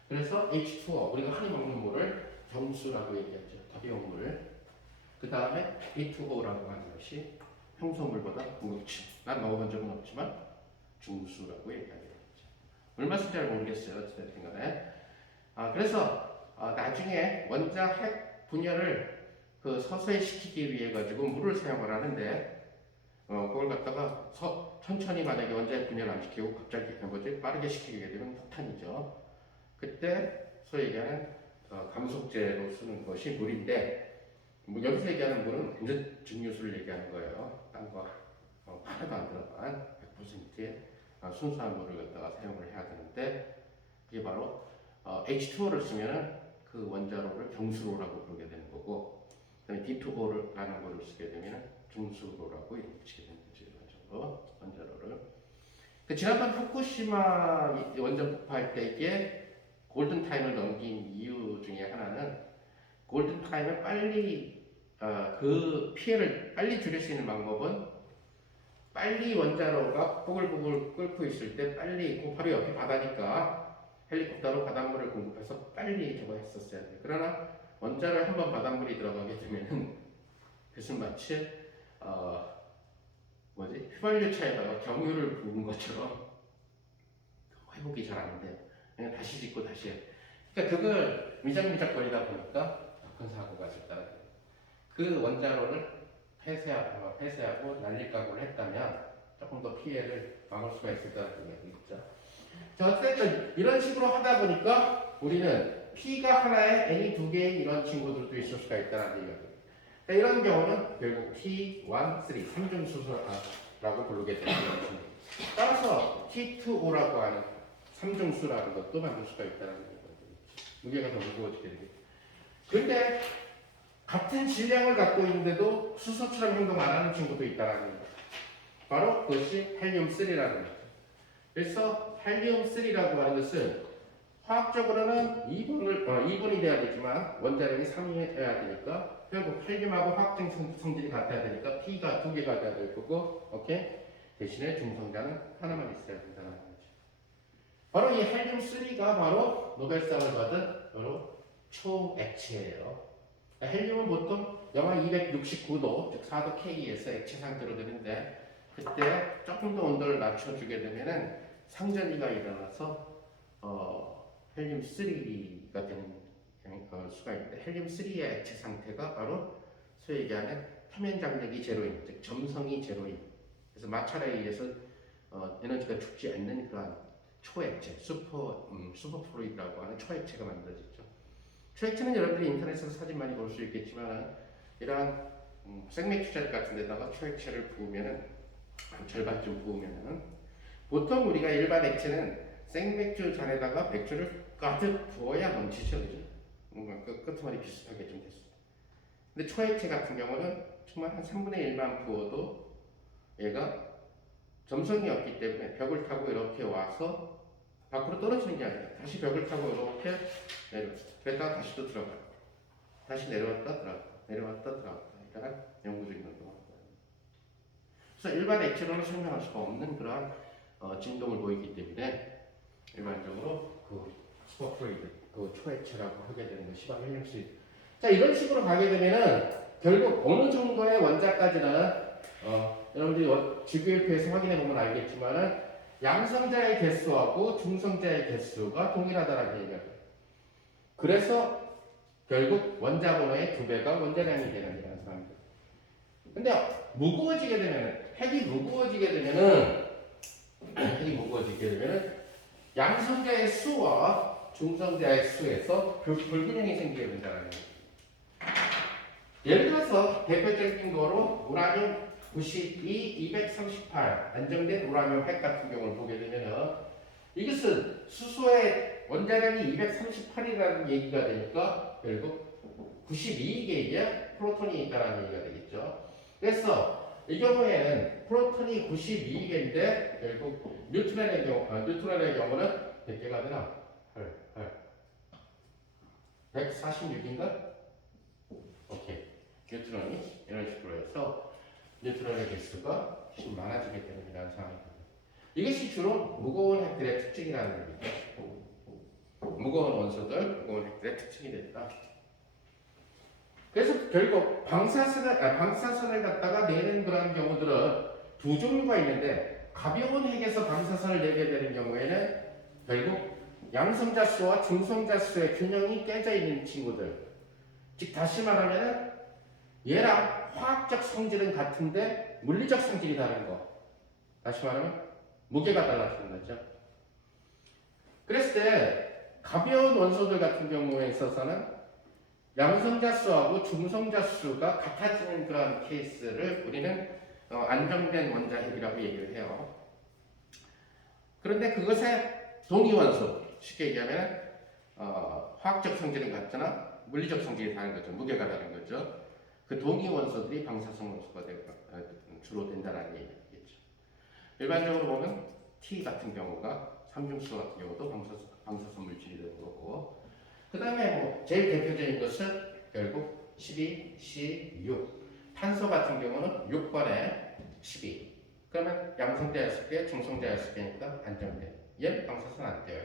그래서 H2O, 우리가 흔히 먹는 물을 정수라고 얘기하죠. 가벼운 물. 그 다음에 H2O라고 하는 것이 평소물보다 무겁죠. 난 먹어본 적은 없지만 중수라고 얘기하게 되겠죠. 얼마 쓴지 잘 모르겠어요. 어쨌든 간에. 그래서 나중에 원자 핵 분열을 서서히시키기 위해 가지고 물을 사용을 하는데 그걸 갖다가 천천히 만약에 원자핵 분열 안 시키고 갑자기 빠르게 시키게 되면 폭탄이죠. 그때 소위 얘기하는 감속제로 쓰는 것이 물인데 여기서 얘기하는 물은 완전 증류수를 얘기하는 거예요. 딴 거 하나도 안 들어간 100%의 순수한 물을 갖다가 사용을 해야 되는데 그게 바로 H2O를 쓰면은 그 원자로를 경수로라고 부르게 되는 거고 그다음에 D2O라는 거를 쓰게 되면 중수로라고 이렇게 붙이게 되는 거죠. 일반적으로 원자로를. 그 지난번 후쿠시마 원전 폭파할 때에 골든 타임을 넘긴 이유 중에 하나는 골든 타임을 빨리 그 피해를 빨리 줄일 수 있는 방법은 빨리 원자로가 뽀글뽀글 끓고 있을 때 빨리 그 바로 옆에 바다니까 헬리콥터로 바닷물을 공급해서 빨리 저거 했었어야 돼. 그러나 원자로에 한번 바닷물이 들어가게 되면은 그것은 마치 휘발유차에다가 경유를 부은 것처럼 회복이 잘 안 돼요. 그냥 다시 짓고 다시 해. 그러니까 그걸 미적미적거리다 보니까 더 큰 사고가 있었다. 그 원자로를 폐쇄하고 날릴 각오를 했다면 조금 더 피해를 막을 수가 있을 거라는 얘기가 있죠. 자, 어쨌든 이런 식으로 하다 보니까 우리는 P가 하나에 N이 두 개의 이런 친구들도 있을 수가 있다는 얘기입니다. 이런 경우는 결국 T1, 3, 3중수라고 부르게 되는 것입니다. 따라서 T2O라고 하는 3중수라는 것도 만들 수가 있다는 얘기입니다. 무게가 더 무거워지게 되겠죠. 그런데 같은 질량을 갖고 있는데도 수소처럼 행동 안 하는 친구도 있다는 거예요. 바로 그것이 헬륨3라는 거죠. 그래서 헬륨3라고 하는 것은 화학적으로는 2분이 돼야 되지만 원자력이 3이어야 되니까 결국 헬륨하고 화학적 성질이 같아야 되니까 P가 두 개가 돼야 될 거고, 오케이? 대신에 중성자는 하나만 있어야 된다는 거죠. 바로 이 헬륨3가 바로 노벨상을 받은 바로 초액체예요. 헬륨은 보통 영하 269도, 즉 4도 K에서 액체 상태로 되는데 그때 조금 더 온도를 낮춰주게 되면은 상전이가 일어나서 헬륨3가 되는 수가 있는데 헬륨3의 액체 상태가 바로 소위 얘기하는 표면 장력이 제로인, 즉 점성이 제로인. 그래서 마찰에 의해서 에너지가 죽지 않는 그러한 초액체, 슈퍼플루이드라고 하는 초액체가 만들어지죠. 초액체는 여러분들이 인터넷에서 사진 많이 볼 수 있겠지만 이러한 생맥주잔 같은 데다가 초액체를 부으면은 절반쯤 부으면은 보통 우리가 일반 액체는 생맥주 잔에다가 맥주를 가득 부어야 넘치죠, 그죠? 뭔가 그 끄트머리 비슷하게 좀 됐습니다. 근데 초액체 같은 경우는 정말 한 3분의 1만 부어도 얘가 점성이 없기 때문에 벽을 타고 이렇게 와서 밖으로 떨어지는 게 아니라 다시 벽을 타고 이렇게 내려왔다. 그랬다가 다시 또 들어가. 다시 내려왔다 들어갔다. 내려왔다 들어갔다. 이러한 영구적인 운동을 합니다. 그래서 일반 액체로는 설명할 수가 없는 그러한 진동을 보이기 때문에 일반적으로 그 슈퍼플루이드, 그 초액체라고 하게 되는 것이 바로 헬륨3. 자, 이런 식으로 가게 되면은 결국 어느 정도의 원자까지는 여러분들이 지구일표에서 확인해 보면 알겠지만은 양성자의 개수하고 중성자의 개수가 동일하다는 얘기가 돼요. 그래서 결국 원자 번호의 2배가 원자량이 되는 이런 상황입니다. 근데 무거워지게 되면은 핵이 무거워지게 되면은 양성자의 수와 중성자의 수에서 불균형이 생기게 된다는 거예요. 예를 들어서 대표적인 거로 우라늄 92, 238 안정된 우라늄 핵 같은 경우를 보게 되면은 이것은 수소의 원자량이 238이라는 얘기가 되니까 결국 92개의 프로톤이 있다는 얘기가 되겠죠. 그래서 이 경우에는 프로톤이 92개인데 결국 뉴트론의 경우는 몇 개가 되나? 146인가? 오케이. 뉴트론이 이런 식으로 해서 뉴트론의 개수가 많아지게 되는 이런 상황입니다. 이것이 주로 무거운 핵들의 특징이라는 얘기죠. 무거운 원소들, 무거운 핵들의 특징이 됐다. 그래서 결국 방사선을 갖다가 내는 그런 경우들은 두 종류가 있는데 가벼운 핵에서 방사선을 내게 되는 경우에는 결국 양성자 수와 중성자 수의 균형이 깨져 있는 친구들. 즉 다시 말하면 얘랑 화학적 성질은 같은데 물리적 성질이 다른 거. 다시 말하면 무게가 달라지는 거죠. 그랬을 때 가벼운 원소들 같은 경우에 있어서는 양성자 수하고 중성자 수가 같아지는 그런 케이스를 우리는 안정된 원자핵이라고 얘기를 해요. 그런데 그것의 동위원소, 쉽게 얘기하면 화학적 성질은 같잖아 물리적 성질이 다른 거죠. 무게가 다른 거죠. 그 동위 원소들이 방사성 원소가 주로 된다는 얘기겠죠. 일반적으로 보면 T 같은 경우가 삼중수 같은 경우도 방사성 물질이 되는 거고, 그 다음에 뭐 제일 대표적인 것은 결국 12C6 탄소 같은 경우는 6번에 12. 그러면 양성자 6개, 중성자 6개니까 안정돼. 얘 방사선 안 돼요.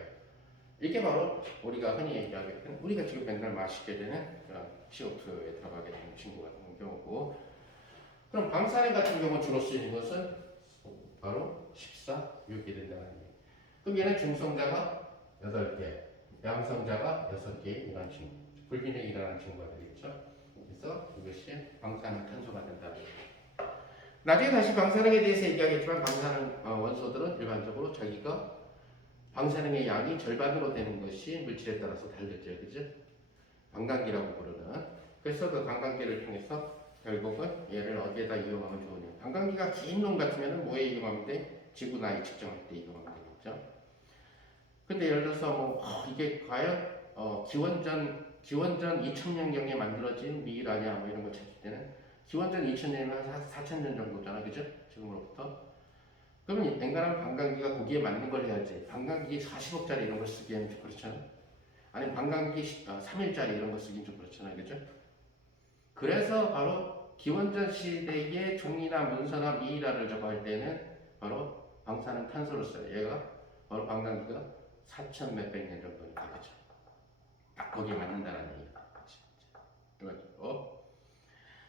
이게 바로 우리가 흔히 얘기하겠던 우리가 지금 맨날 마시게 되는 CO2에 들어가게 되는 친구 같은 경우고, 그럼 방사능 같은 경우 주로 쓰이는 것은 바로 14, 6이 된다는 얘기. 그럼 얘는 중성자가 8개, 양성자가 6개 이런 친구, 불균형이 일어나는 친구가 되겠죠. 그래서 이것이 방사능 탄소가 된다는 얘기. 나중에 다시 방사능에 대해서 얘기하겠지만 방사능 원소들은 일반적으로 자기가 방사능의 양이 절반으로 되는 것이 물질에 따라서 다르죠. 그죠? 관광기라고 부르는. 그래서 그 관광기를 통해서 결국은 얘를 어디에다 이용하면 좋으냐. 관광기가 긴 놈 같으면 뭐에 이용하면 돼? 지구 나이 측정할 때 이용하면 되겠죠. 근데 예를 들어서 뭐 이게 과연 기원전 2000년경에 만들어진 미이라냐 뭐 이런 거 찾을 때는 기원전 2000년이면 4000년 정도잖아. 그죠? 지금으로부터. 그러면 엔간하면 관광기가 거기에 맞는 걸 해야지. 관광기 40억짜리 이런 걸 쓰기에는 좀 그렇잖아. 아니 관광기 3일짜리 이런 거 쓰기는 좀 그렇잖아요. 그죠? 그래서 바로 기원전 시대의 종이나 문서나 미이라를 적어할 때는 바로 방사능 탄소를 써요. 얘가 바로 관광기가 4천 몇백 년 정도니까. 그죠? 딱 거기에 맞는다는 얘기가. 그렇죠?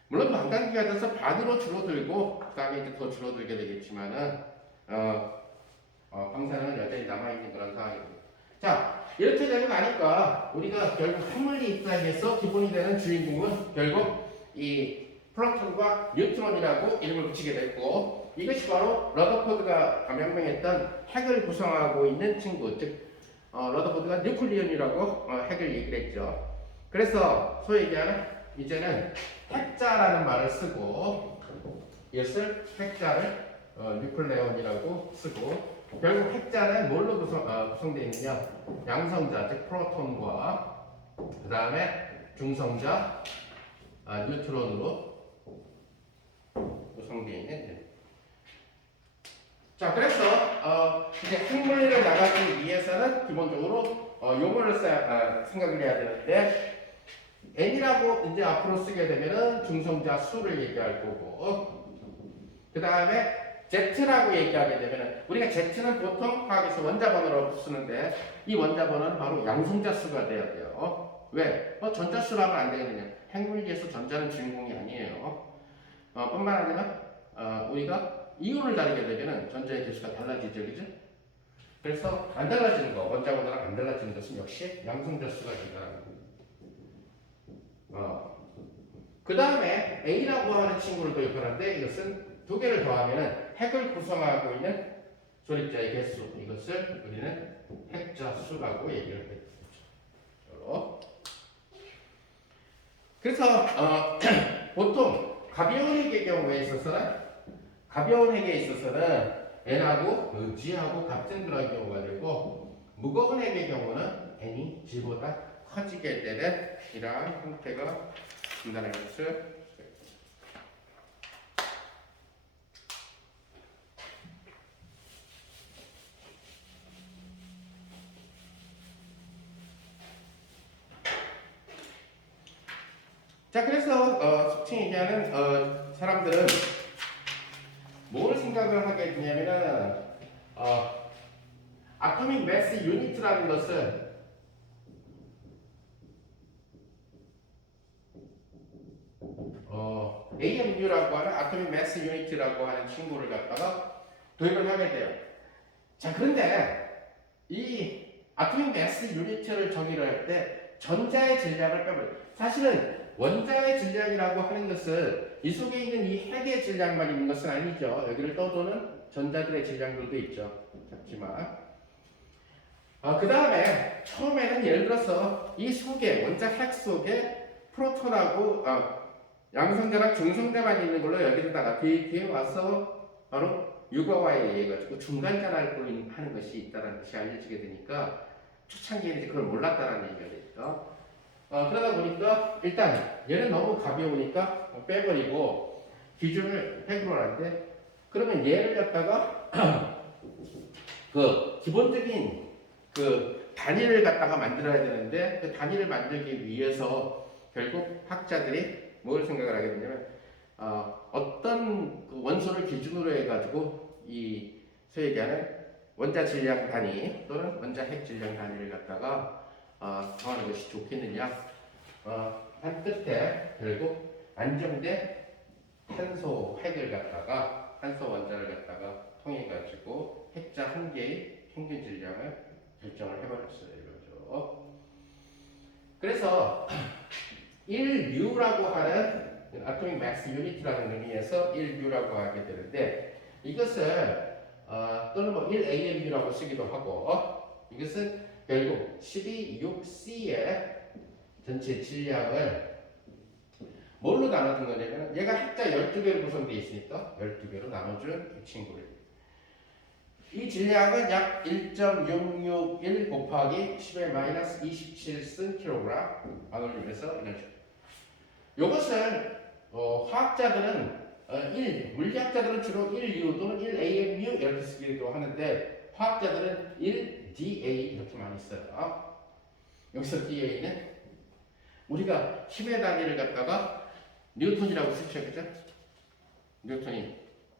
물론 관광기가 돼서 반으로 줄어들고 그 다음에 이제 더 줄어들게 되겠지만은 방사능은 여전히 남아있는 그런 상황입니다. 자, 이렇게 되고 나니까 우리가 결국 핵물리 입장에서 기본이 되는 주인공은 결국 이 프로톤과 뉴트론이라고 이름을 붙이게 됐고, 이것이 바로 러더포드가 명명했던 핵을 구성하고 있는 친구, 즉 러더포드가 뉴클리온이라고 핵을 얘기를 했죠. 그래서 소위 얘기하는 이제는 핵자라는 말을 쓰고, 이것을 핵자를 뉴클레온이라고 쓰고, 결국 핵자는 뭘로 구성되어 있느냐? 양성자, 즉 프로톤과 그 다음에 중성자, 뉴트론으로 구성되어 있는. 자, 그래서 이제 핵물리를 나가기 위해서는 기본적으로 용어를 생각을 해야 되는데, N이라고 이제 앞으로 쓰게 되면은 중성자 수를 얘기할 거고, 그 다음에 Z라고 얘기하게 되면은, 우리가 Z는 보통 화학에서 원자번호로 쓰는데 이 원자번호는 바로 양성자 수가 돼야 돼요. 왜? 전자수로 하면 안 되거든요. 핵물리에서 전자는 주인공이 아니에요. 뿐만 아니라 우리가 이온을 다르게 되면은 전자의 개수가 달라지죠, 그죠? 그래서 안 달라지는 거, 원자번호랑 안 달라지는 것은 역시 양성자 수가 된다는 거. 그 다음에 A라고 하는 친구를 도입하는데, 이것은 두 개를 더하면은 핵을 구성하고 있는 조립자의 개수, 이것을 우리는 핵자 수라고 얘기를 했죠. 그래서 보통 가벼운 핵의 경우에 있어서는 N하고 G하고 같은 그런 경우가 되고, 무거운 핵의 경우는 N이 G보다 커지게 되는 이러한 형태가 된다는 것을. 자, 그래서 속칭 얘기하는 사람들은 뭘 생각을 하게 되냐면은 아토믹 매스 유니트라는 것은 AMU라고 하는 아토믹 매스 유니트라고 하는 친구를 갖다가 도입을 하게 돼요. 자, 그런데 이 아토믹 매스 유니트를 정의를 할 때 전자의 질량을 빼버려요. 사실은 원자의 질량이라고 하는 것은 이 속에 있는 이 핵의 질량만 있는 것은 아니죠. 여기를 떠도는 전자들의 질량들도 있죠. 작지만. 그 다음에 처음에는 예를 들어서 이 속에, 원자 핵 속에 프로톤하고 양성자랑 중성자만 있는 걸로 여기다가 뒤에 와서 바로 유가와에 의해 가지고 중간자라고 하는 것이 있다는 것이 알려지게 되니까 초창기에는 그걸 몰랐다는 얘기가 됐죠. 그러다 보니까 일단 얘는 너무 가벼우니까 빼버리고 기준을 100으로 하는데 그러면 얘를 갖다가 그 기본적인 그 단위를 갖다가 만들어야 되는데 그 단위를 만들기 위해서 결국 학자들이 뭘 생각을 하게 되냐면 어떤 그 원소를 기준으로 해가지고 이 소위 얘기하는 원자 질량 단위 또는 원자 핵 질량 단위를 갖다가 정하는 것이 좋겠느냐 한 끝에 결국 안정된 탄소 핵을 갖다가 탄소 원자를 갖다가 통해 가지고 핵자 한 개의 평균 질량을 결정을 해버렸어요 이거죠. 그래서 1U라고 하는 Atomic Mass Unit라는 의미에서 1U라고 하게 되는데 이것을 또는 뭐 1AMU라고 쓰기도 하고 이것은 결국 126C의 전체 질량을 뭘로 나눠준 거냐면 얘가 핵자 12개로 구성되어 있으니까 12개로 나눠준 이 친구를 이 질량은 약 1.661 곱하기 10의 마이너스 27승 킬로그램 방울림에서 에너지. 이것을 화학자들은 물리학자들은 주로 1U 또는 1AMU 이렇게 쓰기도 하는데 화학자들은 1DA 이렇게 많이 써요. 여기서 DA는 우리가 힘의 단위를 갖다가 뉴턴이라고 쓰죠, 그죠? 뉴턴이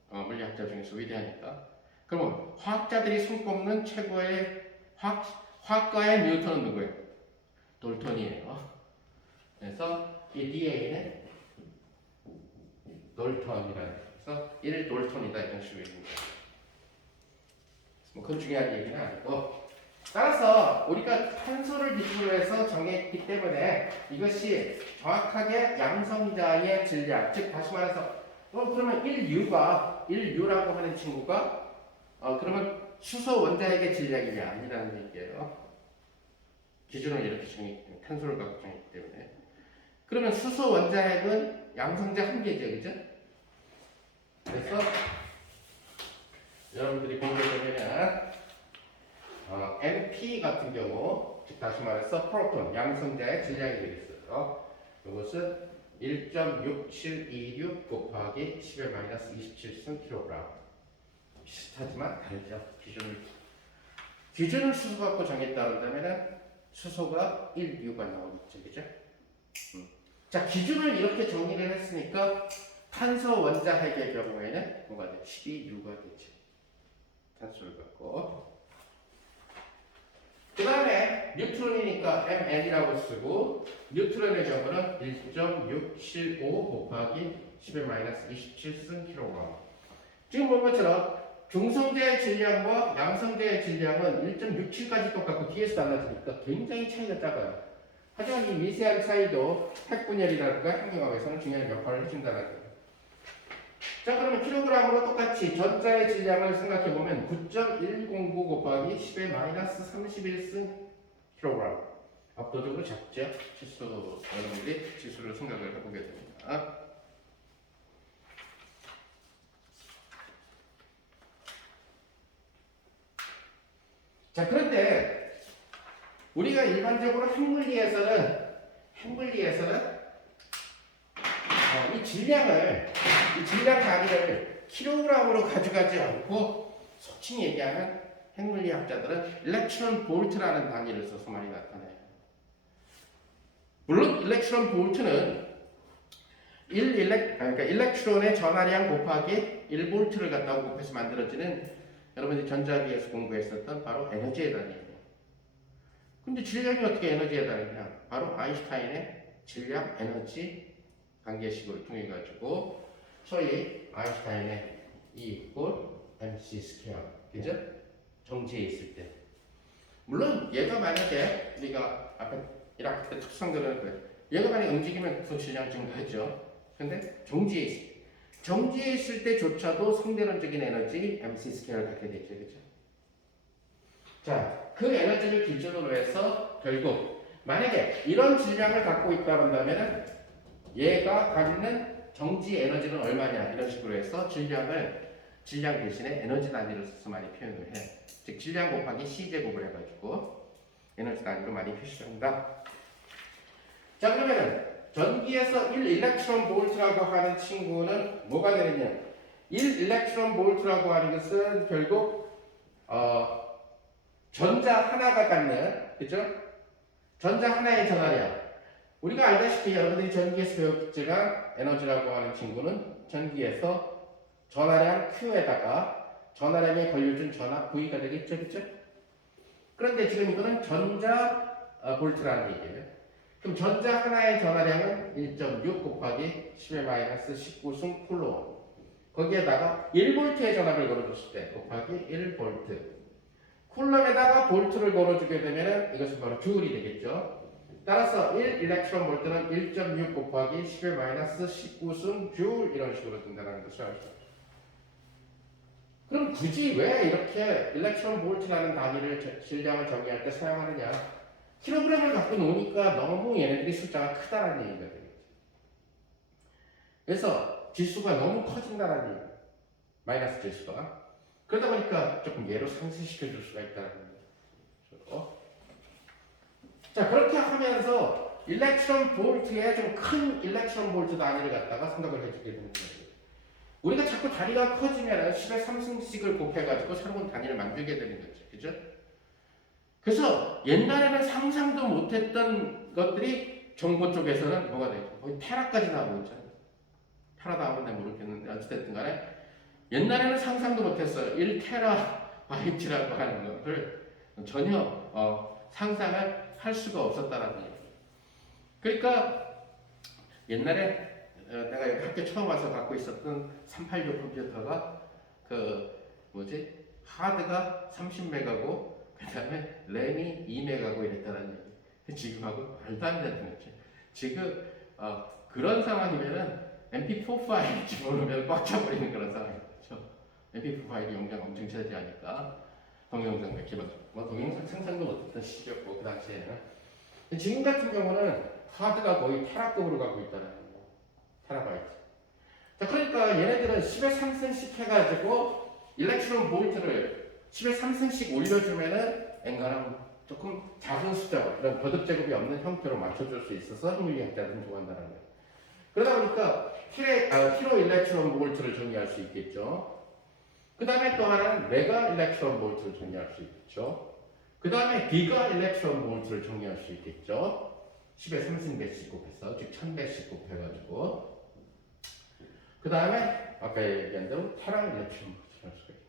물리학자 중에서 위대하니까. 그러면 화학자들이 손꼽는 최고의 화학가의 뉴턴은 누구예요? 돌턴이에요. 그래서 이 DA는 돌턴이라 해서 1돌턴이다 이런 식으로 얘기합니다. 뭐 그건 중요한 얘기는 아니고 따라서 우리가 탄소를 기준으로 해서 정했기 때문에 이것이 정확하게 양성자의 질량, 즉 다시 말해서 그러면 1U라고 하는 친구가 그러면 수소 원자핵의 질량이냐 아니라는 얘기예요. 기준을 이렇게 정했기 때문에 탄소를 갖고 정했기 때문에 그러면 수소 원자핵은 양성자 한 개죠, 그죠? 그래서 여러분들이 공부해보면 NP 같은 경우, 즉 다시 말해서 프로톤, 양성자의 질량이 되겠어요. 이것은 1.6726 곱하기 10의 마이너스 27승 킬로그램. 비슷하지만 다르죠. 기준을 수소 갖고 정했다면 수소가 1U가 나오겠죠, 그죠? 자, 기준을 이렇게 정리를 했으니까 탄소 원자핵의 경우에는 뭐가 돼? 12U가 되죠. 탄소를 갖고. 그 다음에 뉴트론이니까 MN이라고 쓰고 뉴트론의 경우는 1.675 곱하기 10의 마이너스 27승 킬로그램. 지금 본 것처럼 중성자의 질량과 양성자의 질량은 1.67까지 똑같고 뒤에서 달라지니까 굉장히 차이가 작아요. 하지만 이 미세한 차이도 핵분열이라든가 핵융합에서는 중요한 역할을 해준다는 거예요. 자, 그러면 킬로그램으로 똑같이 전자의 질량을 생각해보면 9.109 곱하기 10의 마이너스 31승 킬로그램. 압도적으로 작죠? 여러분들이 지수를 생각을 해보게 됩니다. 자, 그런데 우리가 일반적으로 핵물리에서는 이 질량 단위를 킬로그램으로 가져가지 않고 소칭 얘기하면 핵물리학자들은 일렉트론 볼트라는 단위를 써서 많이 나타내요. 물론 일렉트론 볼트는 일렉트론의 전하량 곱하기 1볼트를 갖다가 곱해서 만들어지는 여러분들이 전자기에서 공부했었던 바로 에너지의 단위예요. 근데 질량이 어떻게 에너지의 단위냐? 바로 아인슈타인의 질량 에너지 관계식을 통해 가지고 소위 아인슈타인의 E mc 스퀘어, 그죠? 정지해 있을 때. 물론 얘가 만약에 우리가 앞에 1학기 때 특성들은 그래. 얘가 만약에 움직이면 그 질량 증가하죠. 근데 정지해 있을 때조차도 상대론적인 에너지 mc 스퀘어를 갖게 되죠, 그죠? 자, 그 에너지를 기준으로 해서 결국 만약에 이런 질량을 갖고 있다 한다면은 얘가 갖는 정지 에너지는 얼마냐 이런 식으로 해서 질량 대신에 에너지 단위를 써서 많이 표현을 해. 즉 질량 곱하기 C 제곱을 해가지고 에너지 단위로 많이 표시한다. 자, 그러면은 전기에서 1 일렉트론 볼트라고 하는 친구는 뭐가 되느냐? 1 일렉트론 볼트라고 하는 것은 결국 전자 하나가 갖는, 그죠? 전자 하나의 전하량. 우리가 알다시피 여러분들이 전기에서 배웠지만 에너지라고 하는 친구는 전기에서 전하량 Q에다가 전하량에 걸려준 전하 V가 되겠죠, 그죠? 그런데 지금 이거는 전자 볼트라는 얘기예요. 그럼 전자 하나의 전하량은 1.6 곱하기 10의 마이너스 19승 쿨롬. 거기에다가 1볼트의 전압을 걸어줬을 때 곱하기 1볼트. 쿨럼에다가 볼트를 걸어주게 되면 이것은 바로 주울이 되겠죠. 따라서 1 일렉트론 볼트는 1.6 곱하기 10의 마이너스 19승 줄 이런 식으로 된다는 것을 알 수 있습니다. 그럼 굳이 왜 이렇게 일렉트론 볼트라는 단위를 질량을 정의할 때 사용하느냐? 킬로그램을 갖고 노니까 너무 얘네들이 숫자가 크다라는 얘기가 되겠죠. 그래서 지수가 너무 커진다라는 얘기. 마이너스 지수가. 그러다 보니까 조금 얘로 상쇄시켜 줄 수가 있다는 거죠. 자, 그렇게 하면서 일렉트론 볼트의 좀 큰 일렉트론 볼트 단위를 갖다가 생각을 해주게 되는 거예요. 우리가 자꾸 다리가 커지면 10의 3승씩을 곱해가지고 새로운 단위를 만들게 되는 거죠. 그죠? 그래서 옛날에는 상상도 못했던 것들이 정보 쪽에서는 뭐가 되죠? 거의 테라까지 나오고 있잖아요. 테라 나오는데 모르겠는데 어찌됐든 간에 옛날에는 상상도 못했어요. 1테라 바이트라고 하는 것을 전혀 상상을 할 수가 없었다는 얘기예요. 그러니까 옛날에 내가 여기 학교 처음 와서 갖고 있었던 386 컴퓨터가 하드가 30메가고 그 다음에 램이 2메가고 이랬다는 얘기. 지금하고 말도 안 되는 거지. 지금 그런 상황이면은 MP4 파일 집어넣으면 꽉 차버리는 그런 상황이죠. MP4 파일이 용량 엄청 차지하니까 동영상 몇 개만 동영상 상상도 못했던 시기였고 그 당시에는. 지금 같은 경우는 하드가 거의 테라급으로 가고 있다는 거예요. 테라바이트. 자, 그러니까 얘네들은 10의 3승씩 해가지고 일렉트론 볼트를 10의 3승씩 올려주면은 엔간하면 조금 작은 숫자, 이런 거듭 제곱이 없는 형태로 맞춰줄 수 있어서 물리학자들은 좋아한다는 거예요. 그러다 보니까 킬로 일렉트론 볼트를 정의할 수 있겠죠. 그 다음에 또 하나는 메가 일렉트론 볼트를 정의할 수 있겠죠. 그 다음에 기가 일렉트론 볼트를 정의할 수 있겠죠. 10의 3승배씩 곱해서, 즉 1000배씩 곱해가지고. 그 다음에 아까 얘기한 대로 테라 일렉트론 볼트를 할 수가 있겠죠.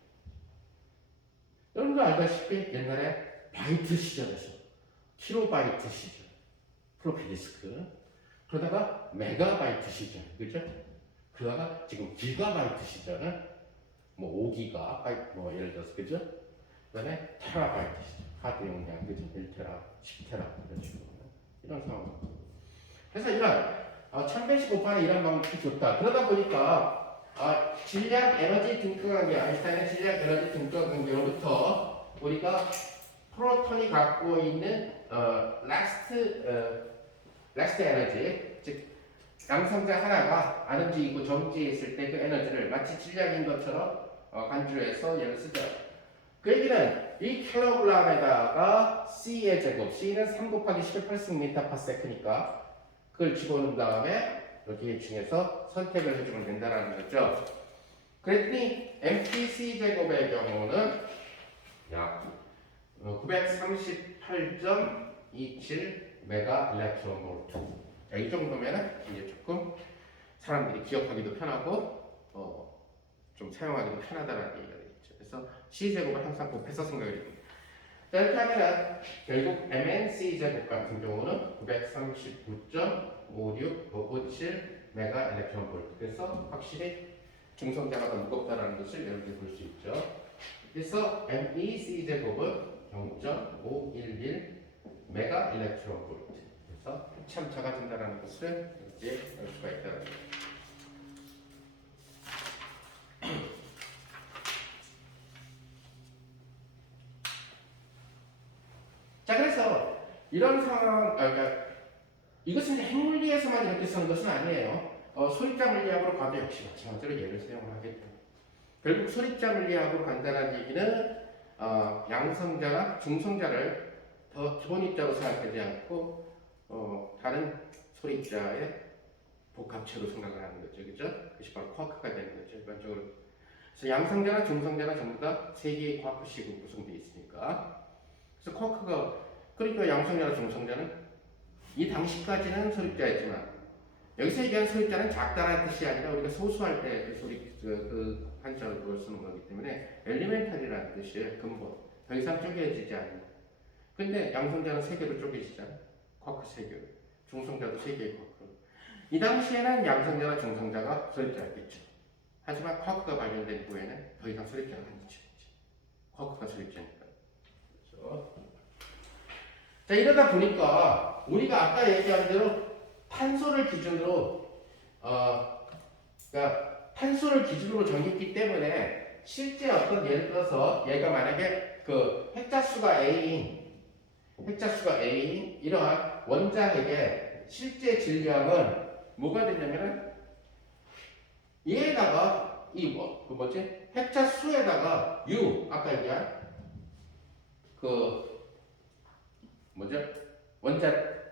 여러분도 알다시피 옛날에 바이트 시절에서 킬로바이트 시절, 플로피 디스크, 그러다가 메가바이트 시절, 그죠? 그러다가 지금 기가바이트 시절은 뭐 5기가 바이트, 뭐 예를 들어서, 그죠? 그 다음에 테라바이트 시절, 하드 용량, 그죠? 1테라, 10테라, 이런 식으로. 이런 상황. 그래서 이런 1000배씩 곱하는 이런 방법이 좋다. 그러다 보니까 질량 에너지 등가관계, 아인슈타인의 질량 에너지 등가관계로부터 우리가 프로톤이 갖고 있는 렉스트 에너지, 즉 양성자 하나가 안 움직이고 정지해 있을 때 그 에너지를 마치 질량인 것처럼 간주해서 얘를 쓰죠. 그 얘기는 이 킬로그램에다가 C의 제곱, C는 3 곱하기 10의 8승 m/s니까 그걸 집어넣은 다음에 여기 중에서 선택을 해주면 된다는 거죠. 그랬더니 MPC 제곱의 경우는 약 938.27 메가 일렉트론 볼트. 이 정도면 이제 조금 사람들이 기억하기도 편하고 좀 사용하기도 편하다는 얘기가 되겠죠. 그래서 C 제곱을 항상 곱해서 생각을 해줍니다. 자, 이렇게 하면 결국 MNC 제곱 같은 경우는 939.5657 메가 일렉트론 볼트. 그래서 확실히 중성자가 더 무겁다는 것을 이렇게 볼 수 있죠. 그래서 MEC 제곱은 0.511 메가 일렉트론 볼트. 그래서 참 작아진다는 것을 이제 알 수가 있다는 거죠. 자, 그래서 이런 상황, 그러니까 이것은 핵물리에서만 이렇게 쓰는 것은 아니에요. 소립자 물리학으로 가도 역시 마찬가지로 얘를 사용을 하겠죠. 결국 소립자 물리학으로 간다는 얘기는 양성자나 중성자를 더 기본 입자로 생각하지 않고 다른 소립자의 복합체로 생각을 하는 거죠. 그죠? 그것이 바로 쿼크가 되는 거죠. 일반적으로. 그래서 양성자나 중성자나 전부 다 세 개의 쿼크식으로 구성되어 있으니까. 그래서 쿼크가, 그러니까 양성자나 중성자는 이 당시까지는 소립자였지만, 여기서 얘기하는 소립자는 작다라는 뜻이 아니라 우리가 소수할 때 그 소립, 그 한자로 쓰는 거기 때문에 엘리멘탈이라는 뜻이에요. 근본. 더 이상 쪼개지지 않는. 근데 양성자는 세 개로 쪼개지잖아. 쿼크 세 개. 중성자도 세 개의 쿼크. 이 당시에는 양성자나 중성자가 소립자였겠죠. 하지만 쿼크가 발견된 후에는 더 이상 소립자가 아니죠. 쿼크가 소립자니까. 그렇죠? 자, 이러다 보니까 우리가 아까 얘기한 대로 탄소를 기준으로 그러니까 탄소를 기준으로 정했기 때문에 실제 어떤 예를 들어서 얘가 만약에 그 핵자수가 A인 이러한 원자핵의 실제 질량은 뭐가 되냐면은 얘에다가 핵자수에다가 U 아까 얘기한 그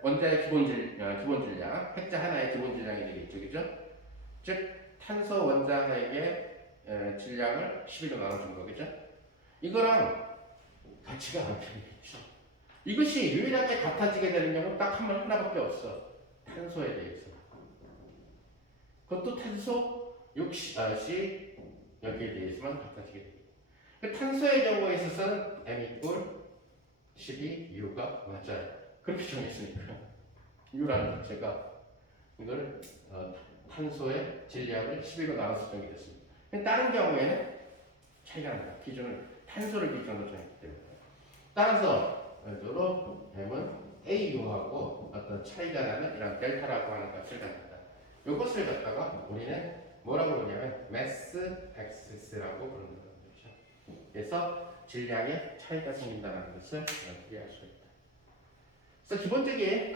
원자의 기본 질량, 핵자 하나의 기본 질량이 되겠죠, 그죠? 즉 탄소 원자핵의 질량을 11로 나눠준 거겠죠? 이거랑 같이가 않겠죠. 이것이 유일하게 같아지게 되는 경우는 딱 하나밖에 없어. 탄소에 대해서. 그것도 탄소 60시 여기에 대해서만 같아지게 돼요. 탄소의 경우에 있어서는 M = 12, U가 맞아요. 그렇게 정했으니까. U라는 자체가 이걸 탄소의 질량을 11로 나눠서 정의됐습니다. 다른 경우에는 차이가 납니다. 기준을 탄소를 기준으로 정했기 때문에. 따라서 예를 M은 AU하고 어떤 차이가 나는 이런 델타라고 하는 것을 갖는다. 이것을 갖다가 우리는 뭐라고 그러냐면 mass excess라고 부르는 거죠. 그래서 질량에 차이가 생긴다는 것을 이해할 수 있다. 그래서 기본적인 이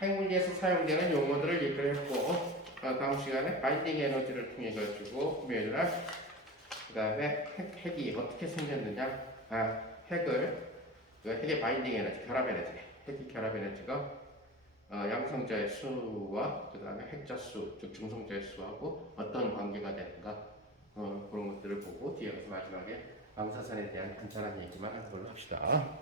핵물리에서 사용되는 용어들을 얘기를 했고, 다음 시간에 바인딩 에너지를 통해 가지고 구매를 그 다음에 핵이 어떻게 생겼느냐, 핵의 바인딩 에너지, 결합 에너지, 핵이 결합 에너지가 양성자의 수와 그 다음에 핵자 수, 즉 중성자의 수하고 어떤 관계가 되는가, 그런 것들을 보고 뒤에 가서 마지막에 방사선에 대한 간단한 얘기만 하는 걸로 합시다.